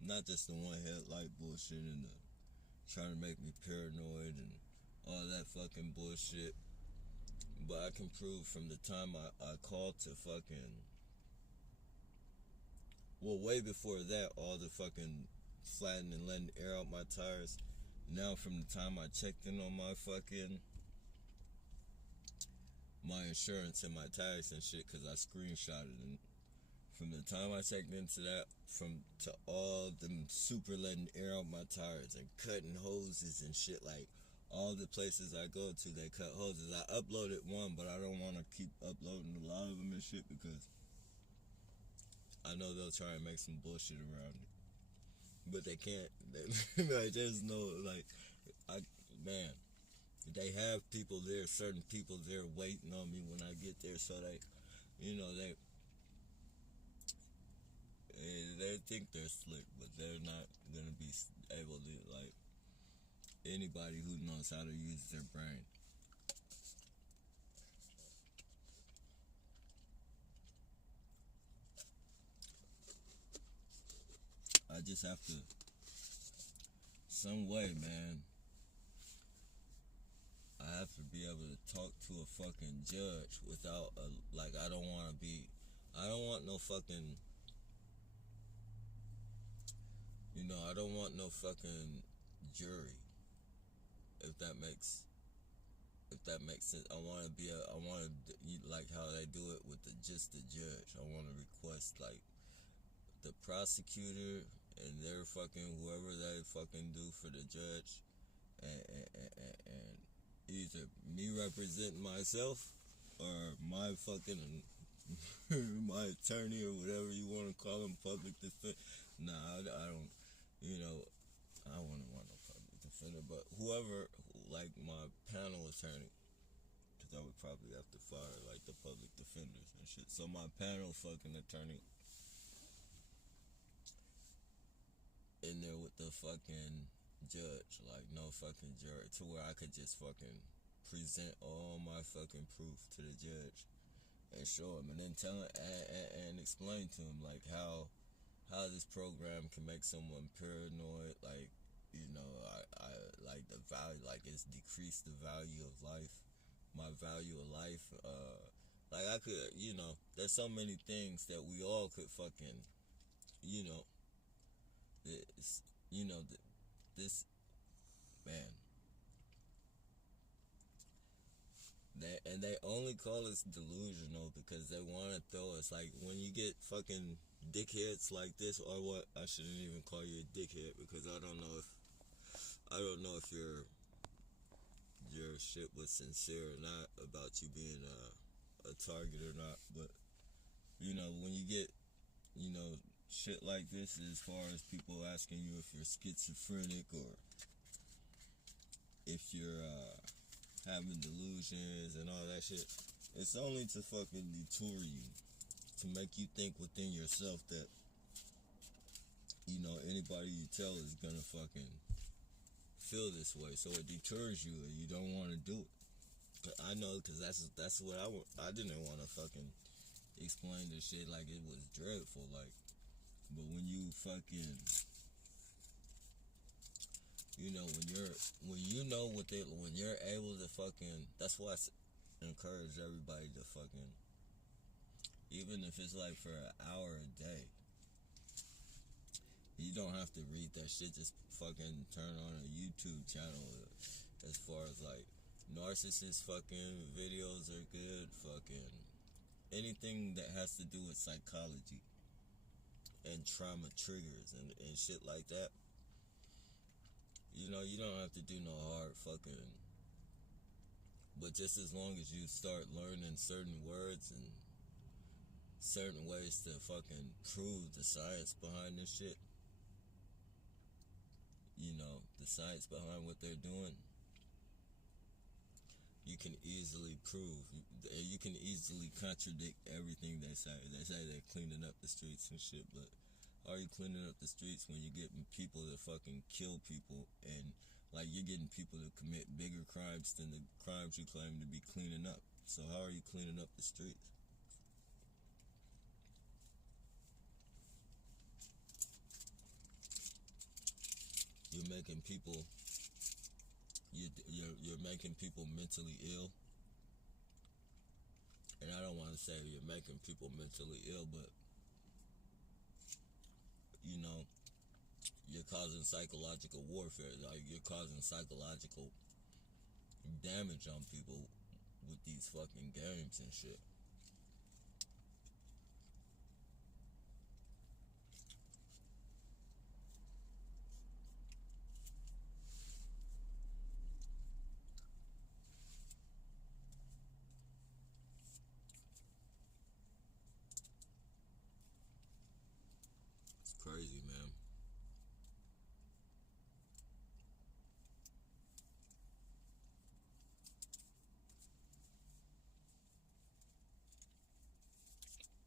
not just the one headlight bullshit and the trying to make me paranoid and all that fucking bullshit. But I can prove from the time I called to fucking, well, way before that, all the fucking flattening and letting air out my tires. Now from the time I checked in on my fucking, my insurance and my tires and shit, because I screenshotted it. From the time I checked into that, to all them super letting air out my tires and cutting hoses and shit, like, all the places I go to, they cut hoses. I uploaded one, but I don't want to keep uploading a lot of them and shit because I know they'll try and make some bullshit around it. But they can't. Like, there's no, like, man, they have people there, certain people there waiting on me when I get there, so they think they're slick, but they're not gonna be able to, like, anybody who knows how to use their brain. I just have to, some way, man, I have to be able to talk to a fucking judge without, I don't want no fucking, I don't want no fucking jury, if that makes sense. I want to, like how they do it with just the judge. I want to request, like, the prosecutor and their fucking, whoever they fucking do for the judge, and either me representing myself or my fucking my attorney or whatever you want to call him, public defender. Nah, I don't. I wouldn't want no public defender, but whoever, like my panel attorney, because I would probably have to fire like the public defenders and shit. So my panel fucking attorney in there with the fucking judge, like no fucking jury, to where I could just fucking present all my fucking proof to the judge and show him, and then tell him and explain to him like how this program can make someone paranoid, like, you know, I like the value, like it's decreased the value of life, my value of life. Like I could, you know, there's so many things that we all could fucking, you know, it's, you know, this man. They only call us delusional because they want to throw us, like, when you get fucking dickheads like this, or what, I shouldn't even call you a dickhead because I don't know if your shit was sincere or not about you being a target or not. But you know, when you get, you know, shit like this, as far as people asking you if you're schizophrenic or if you're having delusions and all that shit, it's only to fucking detour you, to make you think within yourself that, you know, anybody you tell is gonna fucking feel this way, so it deters you and you don't want to do it. I know, cause that's what I didn't want to fucking explain this shit like it was dreadful, like, but when you fucking, you know, when you're able to fucking, that's why I encourage everybody to fucking, even if it's like for an hour a day, you don't have to read that shit, just fucking turn on a YouTube channel. As far as like narcissist fucking videos are good, fucking anything that has to do with psychology and trauma triggers and shit like that. You know, you don't have to do no hard fucking, but just as long as you start learning certain words and certain ways to fucking prove the science behind this shit, you know, the science behind what they're doing, you can easily prove, you can easily contradict everything they say. They say they're cleaning up the streets and shit, but how are you cleaning up the streets when you're getting people to fucking kill people, and like you're getting people to commit bigger crimes than the crimes you claim to be cleaning up? So how are you cleaning up the streets? You're making people, you're making people mentally ill. And I don't want to say you're making people mentally ill, but you know, you're causing psychological warfare. Like, you're causing psychological damage on people with these fucking games and shit. It's crazy, man.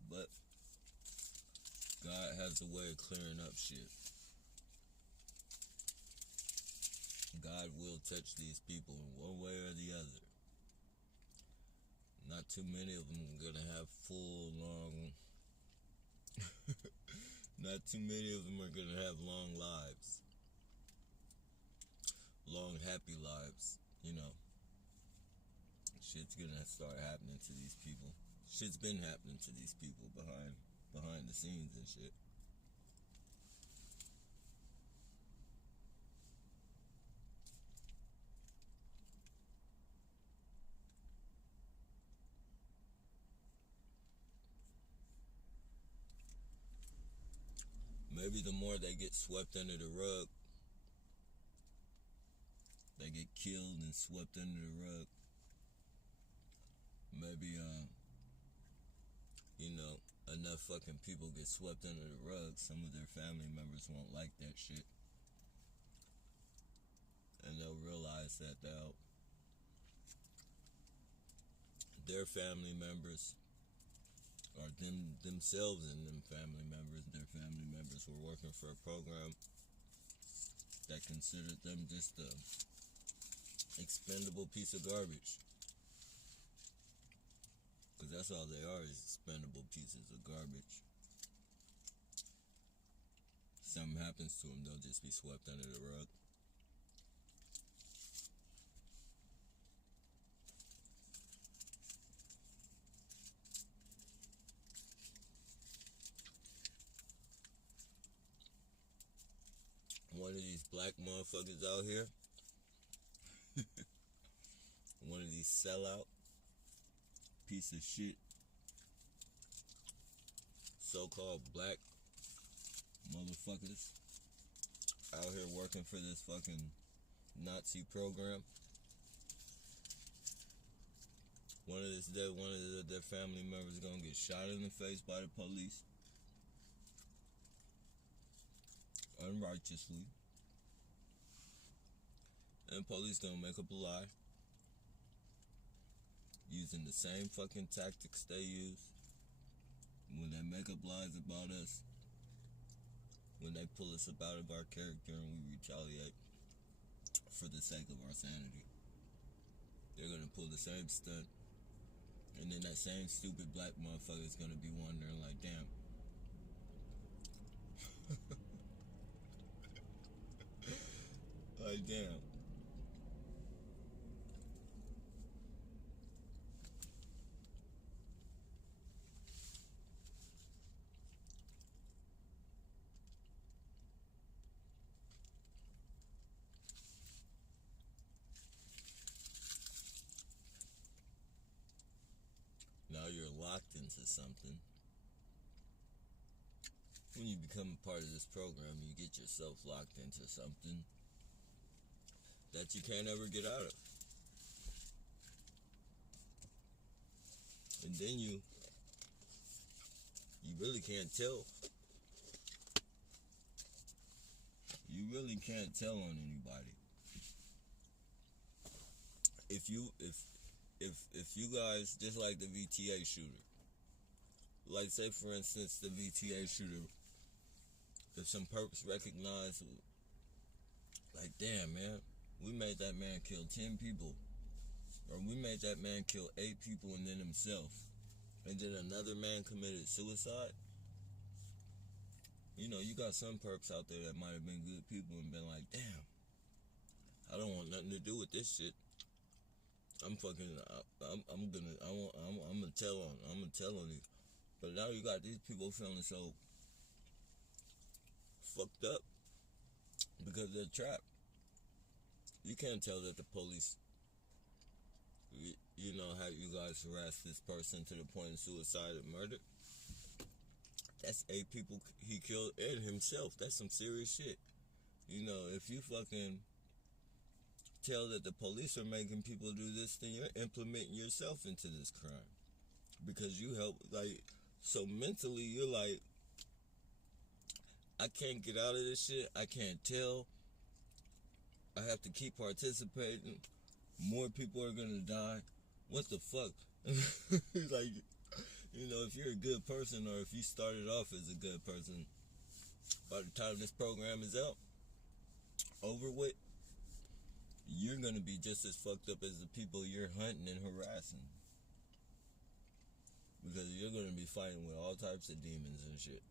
But God has a way of clearing up shit. God will touch these people in one way or the other. Not too many of them are gonna have full, long... Not too many of them are gonna have long lives. Long, happy lives, you know. Shit's gonna start happening to these people. Shit's been happening to these people behind the scenes and shit. Maybe the more they get swept under the rug, they get killed and swept under the rug, maybe, you know, enough fucking people get swept under the rug, some of their family members won't like that shit. And they'll realize that their family members, or themselves and their family members were working for a program that considered them just a expendable piece of garbage. Because that's all they are, is expendable pieces of garbage. Something happens to them, they'll just be swept under the rug. One of these black motherfuckers out here, one of these sellout piece of shit so-called black motherfuckers out here working for this fucking Nazi program. One of their family members is gonna get shot in the face by the police unrighteously, and the police gonna make up a lie using the same fucking tactics they use when they make up lies about us, when they pull us up out of our character and we retaliate for the sake of our sanity. They're gonna pull the same stunt, and then that same stupid black motherfucker is gonna be wondering like, damn, like damn, now you're locked into something. When you become a part of this program, you get yourself locked into something that you can't ever get out of. And then you really can't tell. You really can't tell on anybody. If you guys, just like the VTA shooter, like say for instance the VTA shooter, if some purpose recognized, like damn man, we made that man kill 10 people, or we made that man kill 8 people and then himself, and then another man committed suicide. You know, you got some perps out there that might have been good people and been like, damn, I don't want nothing to do with this shit. I'm gonna tell on you. But now you got these people feeling so fucked up because they're trapped. You can't tell that the police, you know, how you guys harass this person to the point of suicide and murder. That's 8 people he killed and himself. That's some serious shit. You know, if you fucking tell that the police are making people do this, then you're implementing yourself into this crime. Because you help, like, so mentally you're like, I can't get out of this shit. I can't tell. I have to keep participating. More people are gonna die. What the fuck? Like, you know, if you're a good person, or if you started off as a good person, by the time this program is out, over with, you're gonna be just as fucked up as the people you're hunting and harassing. Because you're gonna be fighting with all types of demons and shit.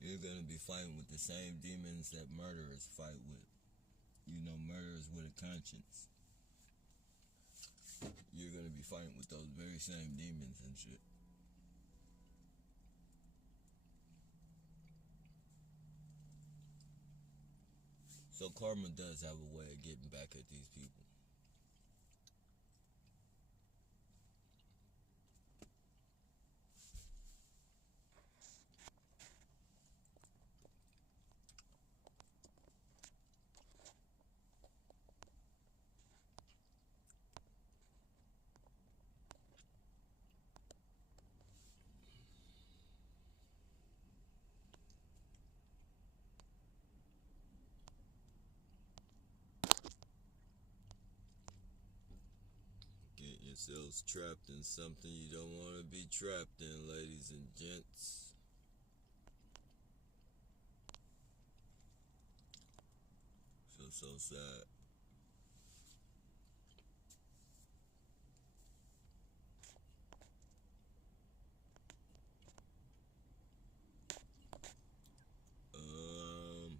You're gonna be fighting with the same demons that murderers fight with. You know, murderers with a conscience. You're gonna be fighting with those very same demons and shit. So karma does have a way of getting back at these people. Get yourselves trapped in something you don't want to be trapped in, ladies and gents. so sad. Um,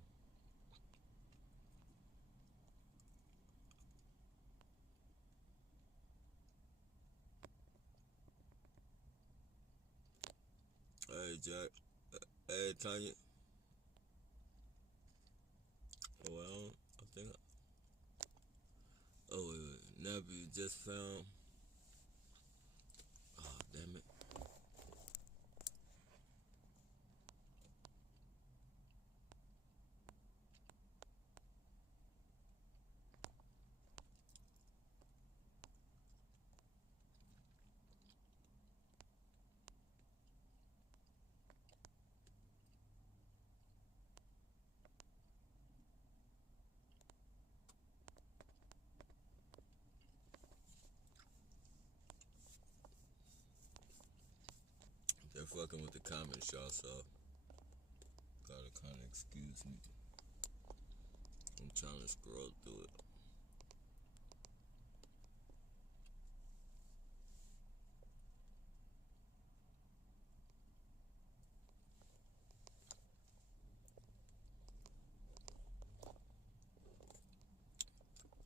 hey Jack, hey Tanya. Well, I think. Oh wait. Nappy just found. Oh damn it. They're fucking with the comments, y'all. So gotta kind of excuse me. I'm trying to scroll through it.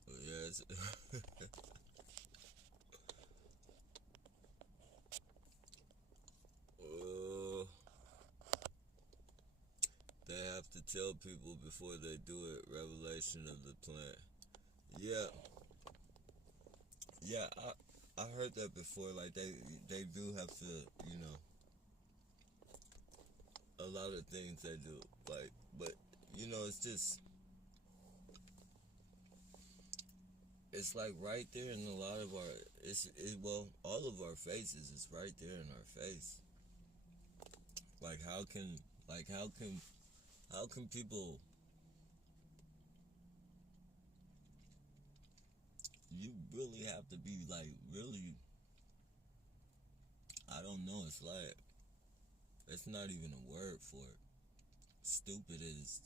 But yeah, it's oh, they have to tell people before they do it. Revelation of the plant. Yeah, yeah. I heard that before. Like they do have to, you know, a lot of things they do. Like, but you know, it's just. It's like right there in a lot of our, well, all of our faces is right there in our face. Like like how can people, you really have to be like, really, I don't know, it's like, it's not even a word for it. Stupid is,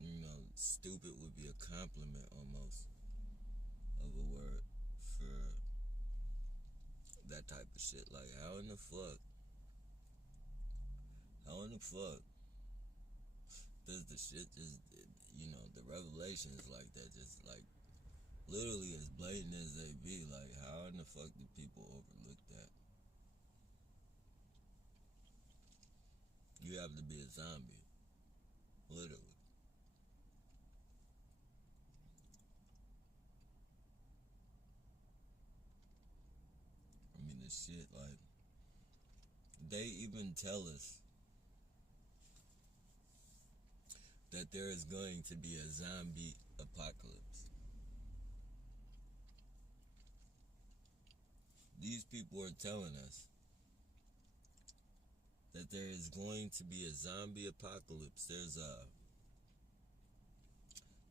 you know, stupid would be a compliment almost of a word for that type of shit. Like, how in the fuck does the shit just, you know, the revelations like that, just like literally as blatant as they be, like how in the fuck do people overlook that? You have to be a zombie, literally. I mean, the shit, like, they even tell us that there is going to be a zombie apocalypse. These people are telling us that there is going to be a zombie apocalypse. There's a,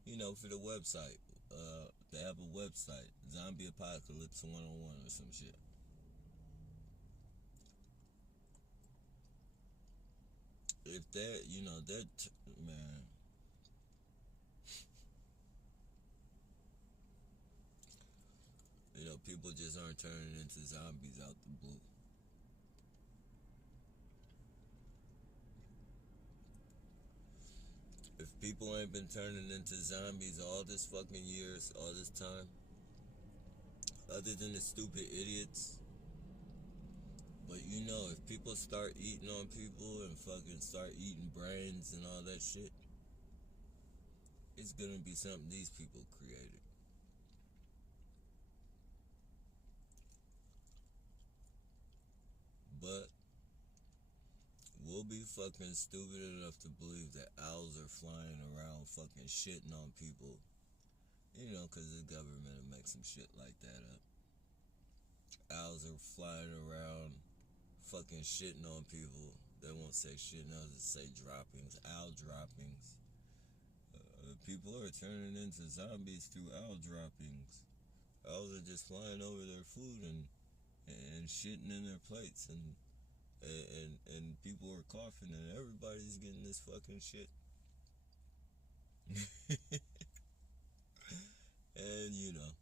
you know, for the website, they have a website, Zombie Apocalypse 101 or some shit. If they're, you know, man, you know, people just aren't turning into zombies out the blue. If people ain't been turning into zombies all this fucking years, all this time, other than the stupid idiots, but you know, if people start eating on people and fucking start eating brains and all that shit, it's gonna be something these people created. But we'll be fucking stupid enough to believe that owls are flying around fucking shitting on people. You know, because the government will make some shit like that up. Owls are flying around fucking shitting on people. They won't say shit, they'll just say droppings, owl droppings. People are turning into zombies through owl droppings. Owls are just flying over their food and shitting in their plates and and people are coughing and everybody's getting this fucking shit. And you know,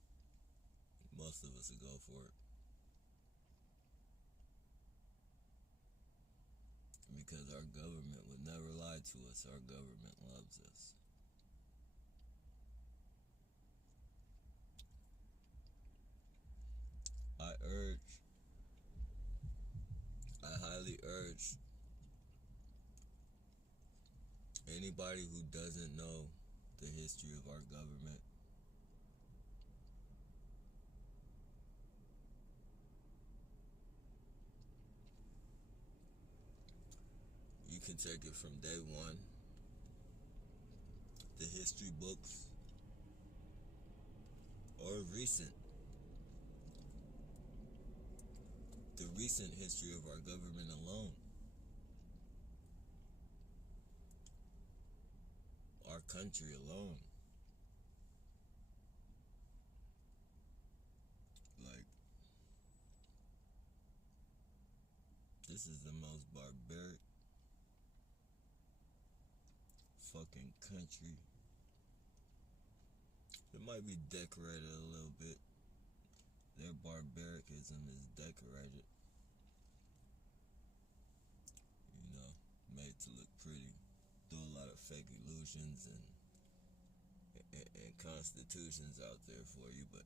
most of us will go for it. Because our government would never lie to us. Our government loves us. I highly urge anybody who doesn't know the history of our government you can take it from day one. The history books or the recent history of our government alone. Our country alone. Like, this is the most barbaric fucking country. It might be decorated a little bit. Their barbaricism is decorated. You know, made to look pretty. Do a lot of fake illusions and constitutions out there for you, but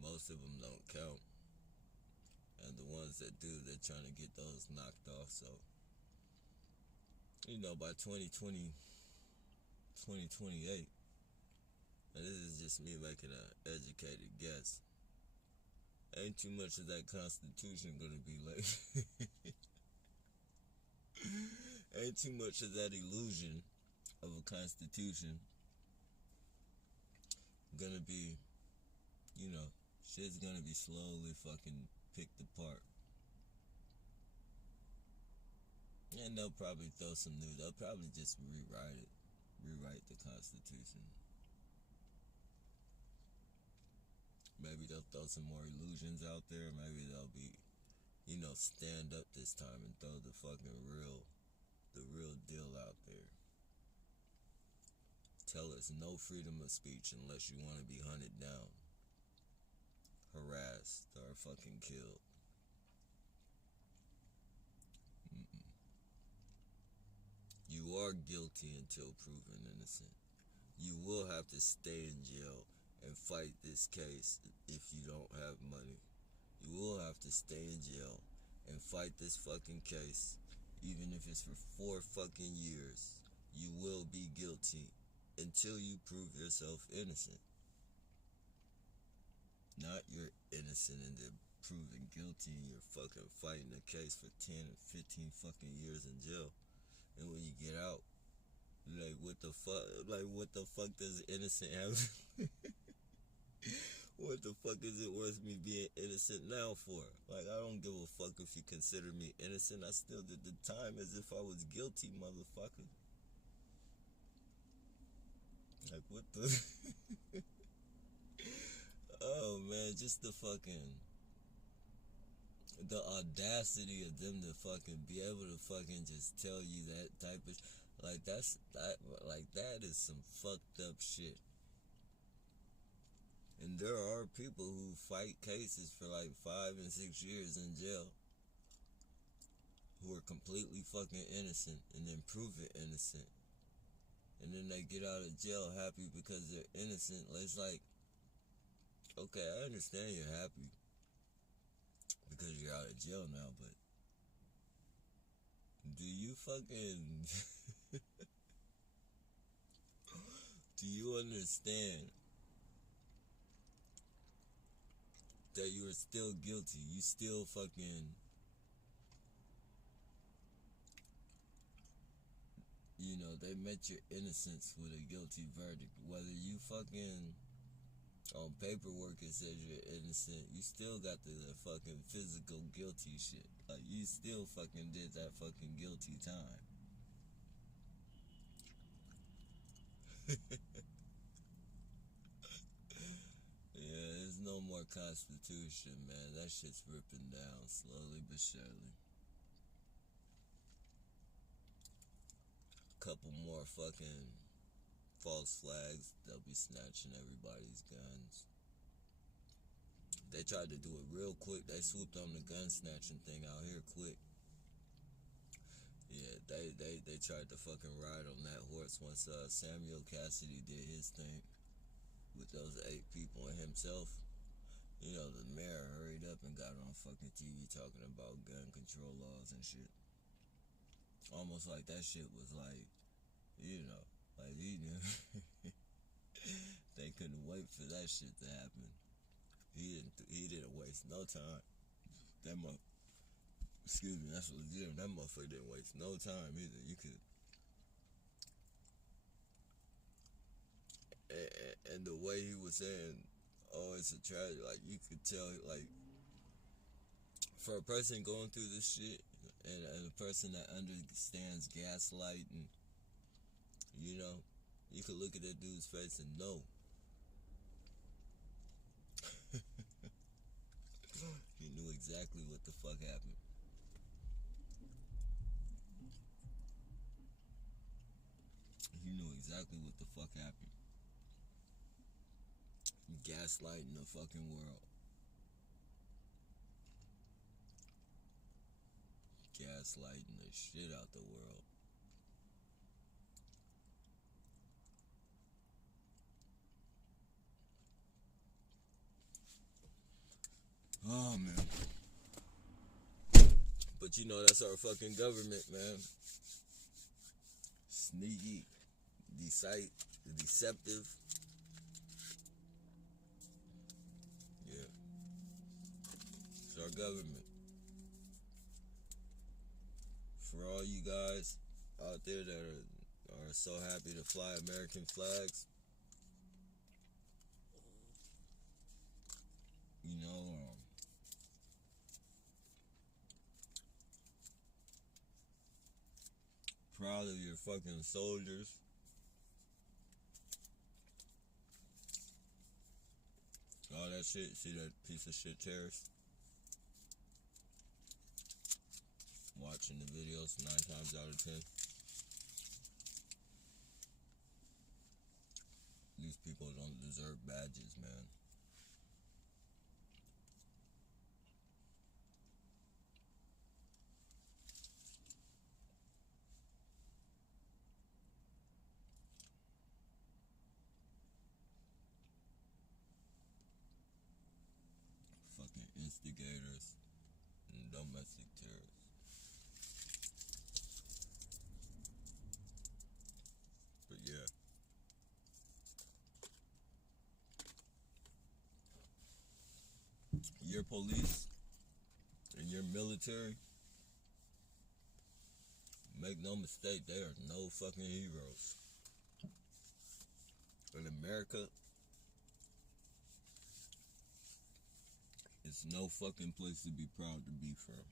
most of them don't count. And the ones that do, they're trying to get those knocked off. So, you know, by 2020, 2028, and this is just me making an educated guess, ain't too much of that Constitution gonna be like, ain't too much of that illusion of a Constitution gonna be, you know, shit's gonna be slowly fucking picked apart. And they'll probably throw some new, they'll probably just rewrite the Constitution. Maybe they'll throw some more illusions out there. Maybe they'll be, you know, stand up this time and throw the fucking the real deal out there. Tell us no freedom of speech unless you want to be hunted down, harassed, or fucking killed. You are guilty until proven innocent. You will have to stay in jail and fight this case if you don't have money. You will have to stay in jail and fight this fucking case even if it's for 4 fucking years. You will be guilty until you prove yourself innocent. Not you're innocent and then proven guilty and you're fucking fighting a case for 10 or 15 fucking years in jail. And when you get out, like, what the fuck? Like, what the fuck does innocent have? What the fuck is it worth me being innocent now for? Like, I don't give a fuck if you consider me innocent. I still did the time as if I was guilty, motherfucker. Like, what the? Oh, man, just the audacity of them to fucking be able to fucking just tell you that type of like that is some fucked up shit. And there are people who fight cases for like 5 and 6 years in jail who are completely fucking innocent and then proven innocent, and then they get out of jail happy because they're innocent. It's like, okay, I understand you're happy because you're out of jail now, but do you fucking do you understand that you are still guilty? You still fucking, you know, they met your innocence with a guilty verdict. Whether you fucking on paperwork it says you're innocent, you still got the fucking physical guilty shit. Like, you still fucking did that fucking guilty time. Yeah, there's no more Constitution, man. That shit's ripping down slowly but surely. couple more fucking false flags, they'll be snatching everybody's guns. They tried to do it real quick. They swooped on the gun snatching thing out here quick. Yeah, they tried to fucking ride on that horse once Samuel Cassidy did his thing with those 8 people and himself. You know, the mayor hurried up and got on fucking TV talking about gun control laws and shit. Almost like that shit was like, you know, like he knew. They couldn't wait for that shit to happen. He didn't waste no time. Excuse me, that's legit. That motherfucker didn't waste no time either. You could, and the way he was saying, oh, it's a tragedy. Like you could tell, like for a person going through this shit, and a person that understands gaslighting, you know, you could look at that dude's face and know. He knew exactly what the fuck happened. He knew exactly what the fuck happened. Gaslighting the fucking world. Gaslighting the shit out the world. Oh, man. But you know, that's our fucking government, man. Sneaky, deceptive. Yeah. It's our government. For all you guys out there that are so happy to fly American flags, you know, proud of your fucking soldiers. All that shit. See that piece of shit terrorist? Watching the videos 9 times out of 10. These people don't deserve badges, man. Fucking instigators and domestic terrorists. But yeah. Your police and your military, make no mistake, they are no fucking heroes. In America, it's no fucking place to be proud to be from.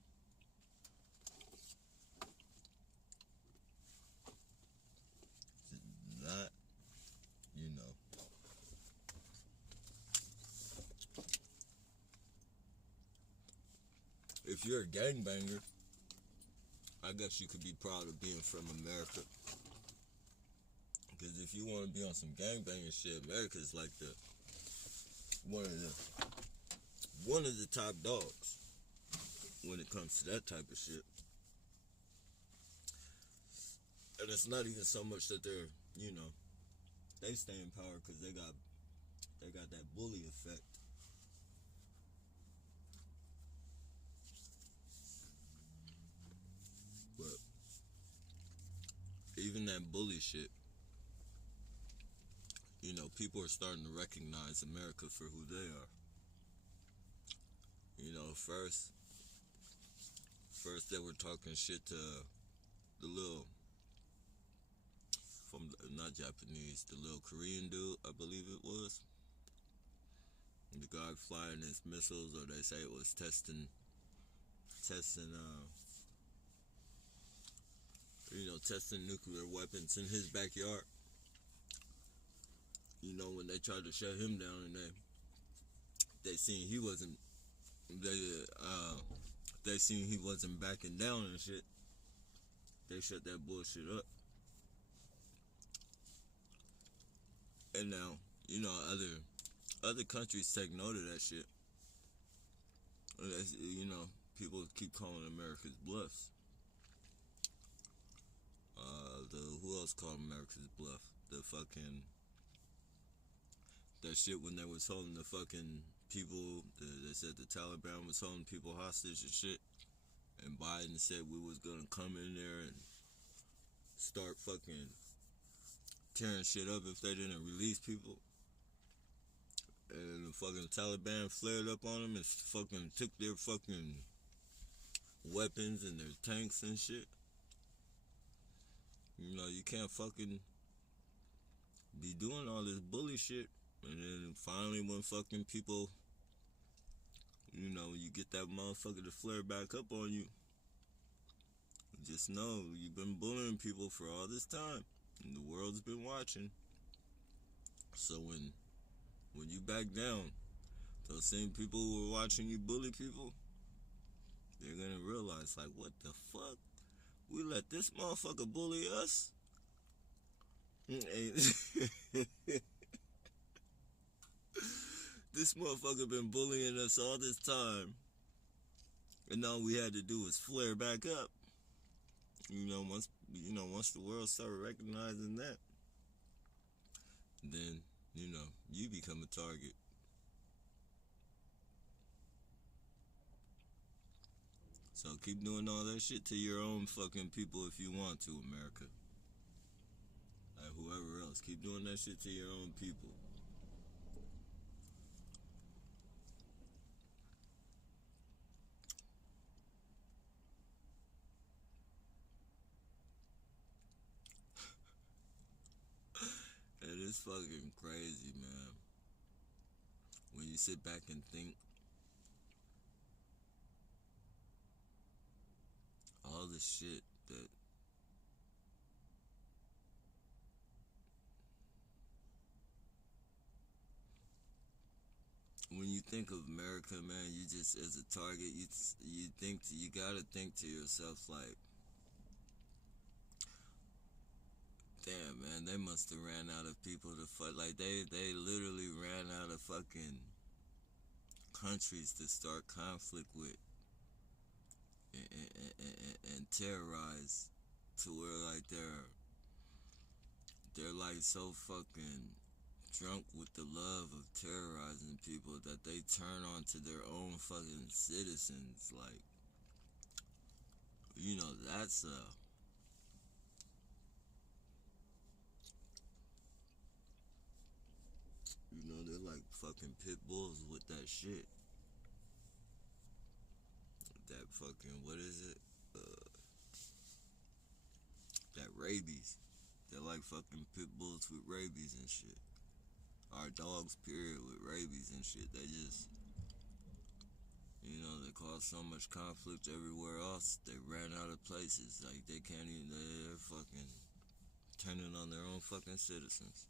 It's not, you know. If you're a gangbanger, I guess you could be proud of being from America. Because if you want to be on some gangbanger shit, America's like one of the top dogs when it comes to that type of shit. And it's not even so much that they're, you know, they stay in power because they got that bully effect. But even that bully shit, you know, people are starting to recognize America for who they are. You know, first they were talking shit to the little, from not Japanese, the little Korean dude, I believe it was. The guy flying his missiles, or they say it was testing nuclear weapons in his backyard. You know, when they tried to shut him down, and they seen he wasn't backing down and shit, they shut that bullshit up. And now, other countries take note of that shit. People keep calling America's bluffs. Who else called America's bluff? That shit when they was holding the fucking people. They said the Taliban was holding people hostage and shit. And Biden said we was gonna come in there and start fucking tearing shit up if they didn't release people. And the fucking Taliban flared up on them and fucking took their fucking weapons and their tanks and shit. You can't fucking be doing all this bully shit. And then finally when fucking people, you get that motherfucker to flare back up on you, just know you've been bullying people for all this time. And the world's been watching. So when you back down, those same people who were watching you bully people, they're gonna realize, like, what the fuck? We let this motherfucker bully us? This motherfucker been bullying us all this time. And all we had to do was flare back up. Once the world started recognizing that, then, you become a target. So keep doing all that shit to your own fucking people if you want to, America. Like whoever else, keep doing that shit to your own people. And it's fucking crazy, man. When you sit back and think all the shit that when you think of America, man, you just as a target, you gotta think to yourself like, damn, man, they must have ran out of people to fight. Like they literally ran out of fucking countries to start conflict with and terrorize, to where like they're like so fucking drunk with the love of terrorizing people that they turn on to their own fucking citizens. Like, that's they're like fucking pit bulls with that shit. That fucking, what is it? That rabies. They're like fucking pit bulls with rabies and shit. Our dogs, period, with rabies and shit. They just, they cause so much conflict everywhere else. They ran out of places. Like, they can't even, they're fucking turning on their own fucking citizens.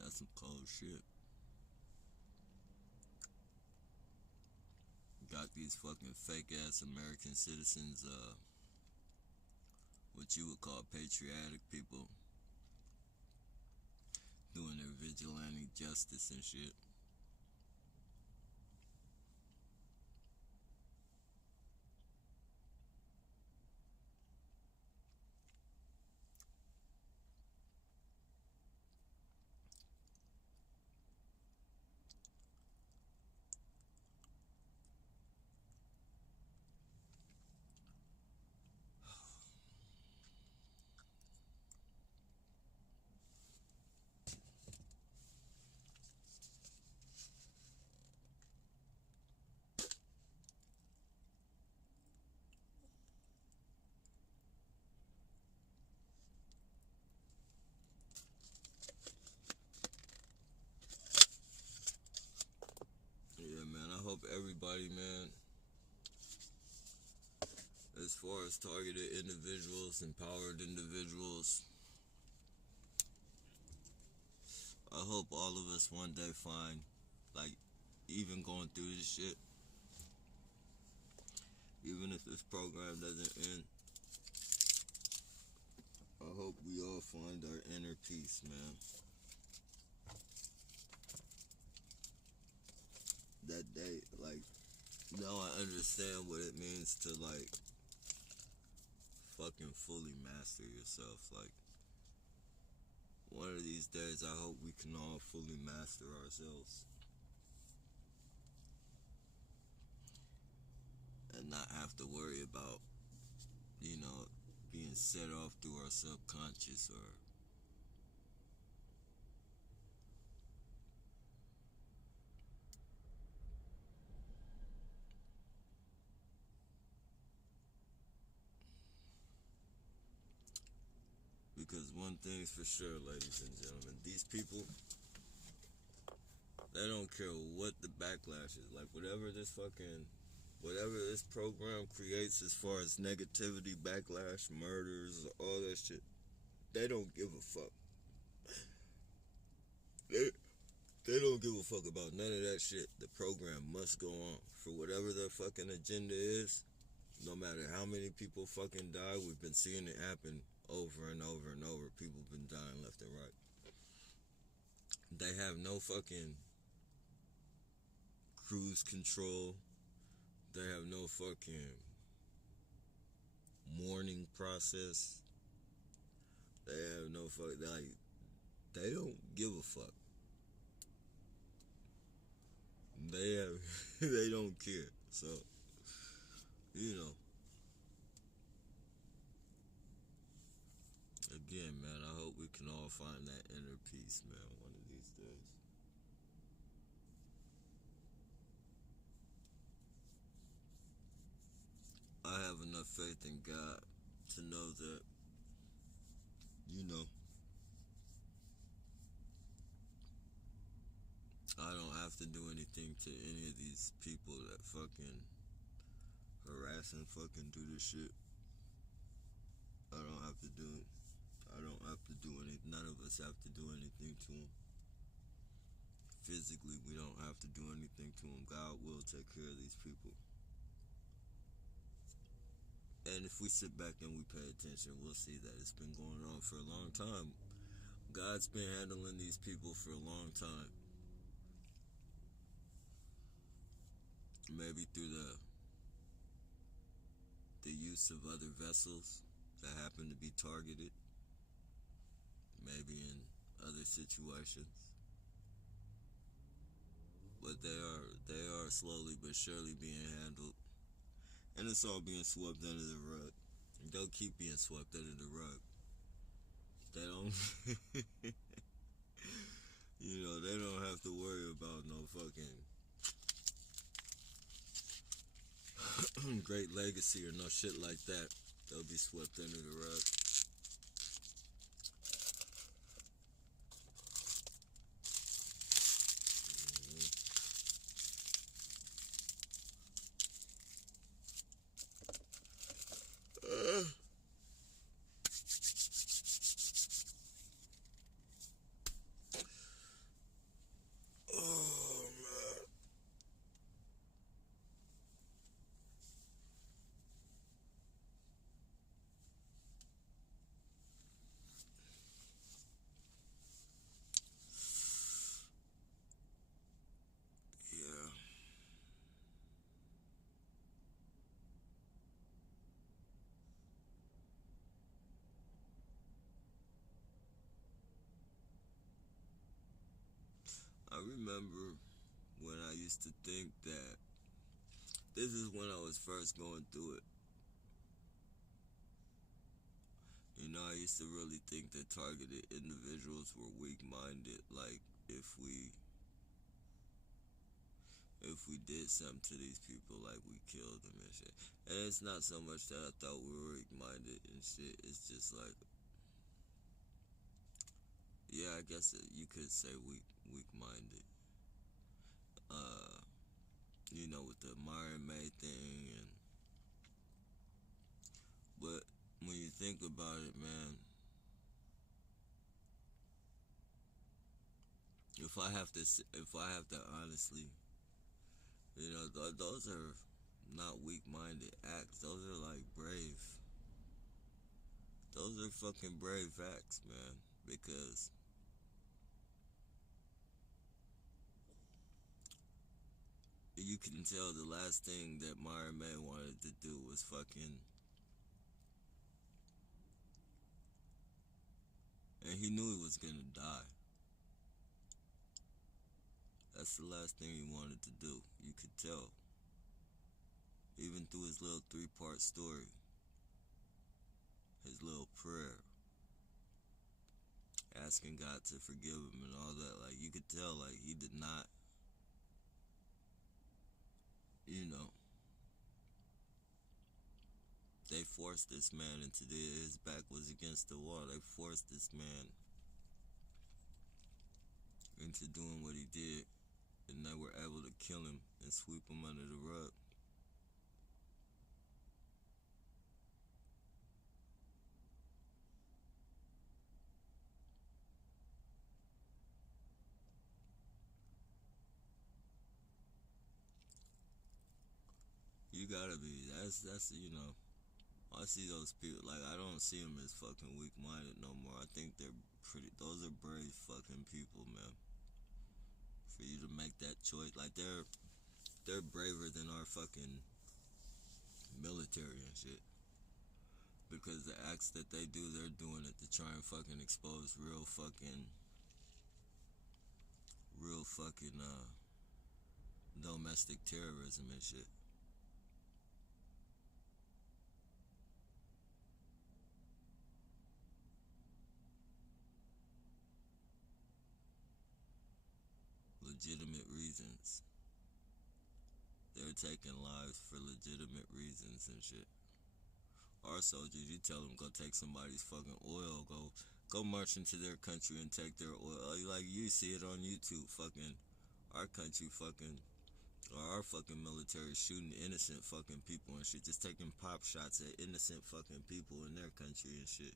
That's some cold shit. Got these fucking fake ass American citizens, what you would call patriotic people, doing their vigilante justice and shit. Yeah, man, I hope everybody, man, as far as targeted individuals, empowered individuals, I hope all of us one day find, like, even going through this shit, Even if this program doesn't end, I hope we all find our inner peace, man. That day, like, now I understand what it means to, like, fucking fully master yourself. Like, one of these days, I hope we can all fully master ourselves. And not have to worry about, you know, being set off through our subconscious or because one thing's for sure, ladies and gentlemen, these people, they don't care what the backlash is. Like, whatever this program creates as far as negativity, backlash, murders, all that shit, they don't give a fuck. They don't give a fuck about none of that shit. The program must go on. For whatever their fucking agenda is, no matter how many people fucking die, we've been seeing it happen over and over and over. People have been dying left and right. They have no fucking cruise control. They have no fucking mourning process. They have no fuck. They don't give a fuck. They don't care. So, you know. Again, man, I hope we can all find that inner peace, man, one of these days. I have enough faith in God to know that, you know, I don't have to do anything to any of these people that fucking harass and fucking do this shit. I don't have to do it. I don't have to do anything. None of us have to do anything to them. Physically, we don't have to do anything to them. God will take care of these people. And if we sit back and we pay attention, we'll see that it's been going on for a long time. God's been handling these people for a long time. Maybe through the use of other vessels that happen to be targeted. Maybe in other situations. But they are slowly but surely being handled. And it's all being swept under the rug. They'll keep being swept under the rug. They don't you know, they don't have to worry about no fucking great legacy or no shit like that. They'll be swept under the rug. Oh man. Yeah. I remember when I used to think that this is when I was first going through it. You know, I used to really think that targeted individuals were weak-minded. Like, if we did something to these people, like we killed them and shit. And it's not so much that I thought we were weak-minded and shit. It's just like, yeah, I guess you could say weak-minded. You know, with the Myron May thing but when you think about it, man, if I have to honestly, you know, those are not weak-minded acts. Those are like brave. Those are fucking brave acts, man. Because you can tell the last thing that Myra May wanted to do was fucking. And he knew he was gonna die. That's the last thing he wanted to do. You could tell. Even through his little 3-part story. His little prayer. Asking God to forgive him and all that. Like, you could tell, like, he did not, you know. They forced this man into his back was against the wall. They forced this man into doing what he did. And they were able to kill him and sweep him under the rug. You gotta be. That's you know. I see those people, like, I don't see them as fucking weak-minded no more. I think they're those are brave fucking people, man. For you to make that choice, like, they're braver than our fucking military and shit. Because the acts that they do, they're doing it to try and fucking expose real fucking, domestic terrorism and shit. Legitimate reasons. They're taking lives for legitimate reasons and shit. Our soldiers, you tell them go take somebody's fucking oil, go march into their country and take their oil. Like, you see it on YouTube, fucking our country fucking, or our fucking military shooting innocent fucking people and shit, just taking pop shots at innocent fucking people in their country and shit.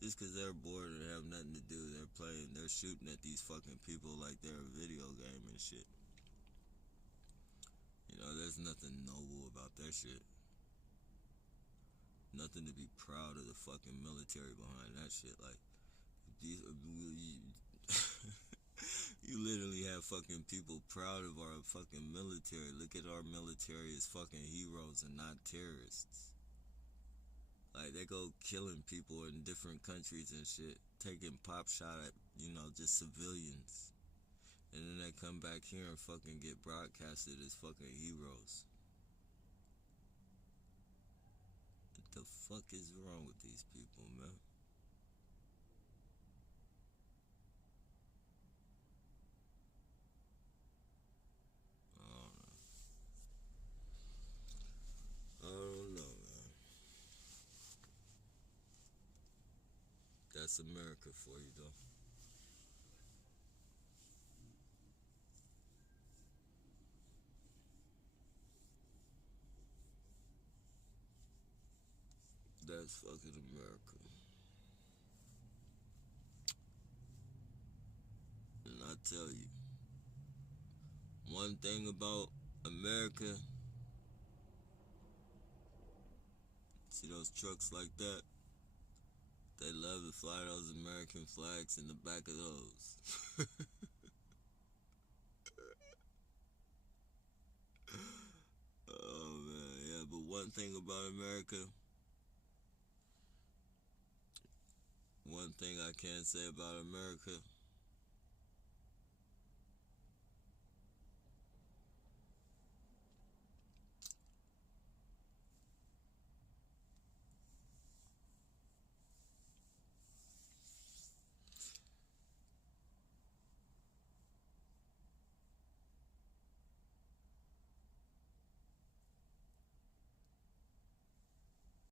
Just because they're bored and have nothing to do, they're shooting at these fucking people like they're a video game and shit. You know, there's nothing noble about that shit. Nothing to be proud of the fucking military behind that shit. Like, these, you literally have fucking people proud of our fucking military. Look at our military as fucking heroes and not terrorists. Like, they go killing people in different countries and shit, taking pop shot at, you know, just civilians. And then they come back here and fucking get broadcasted as fucking heroes. What the fuck is wrong with these people, man? I don't know, man. That's America for you, though. That's fucking America. And I tell you, one thing about America, see those trucks like that? They love to fly those American flags in the back of those. Oh man, yeah, but one thing about America, one thing I can say about America,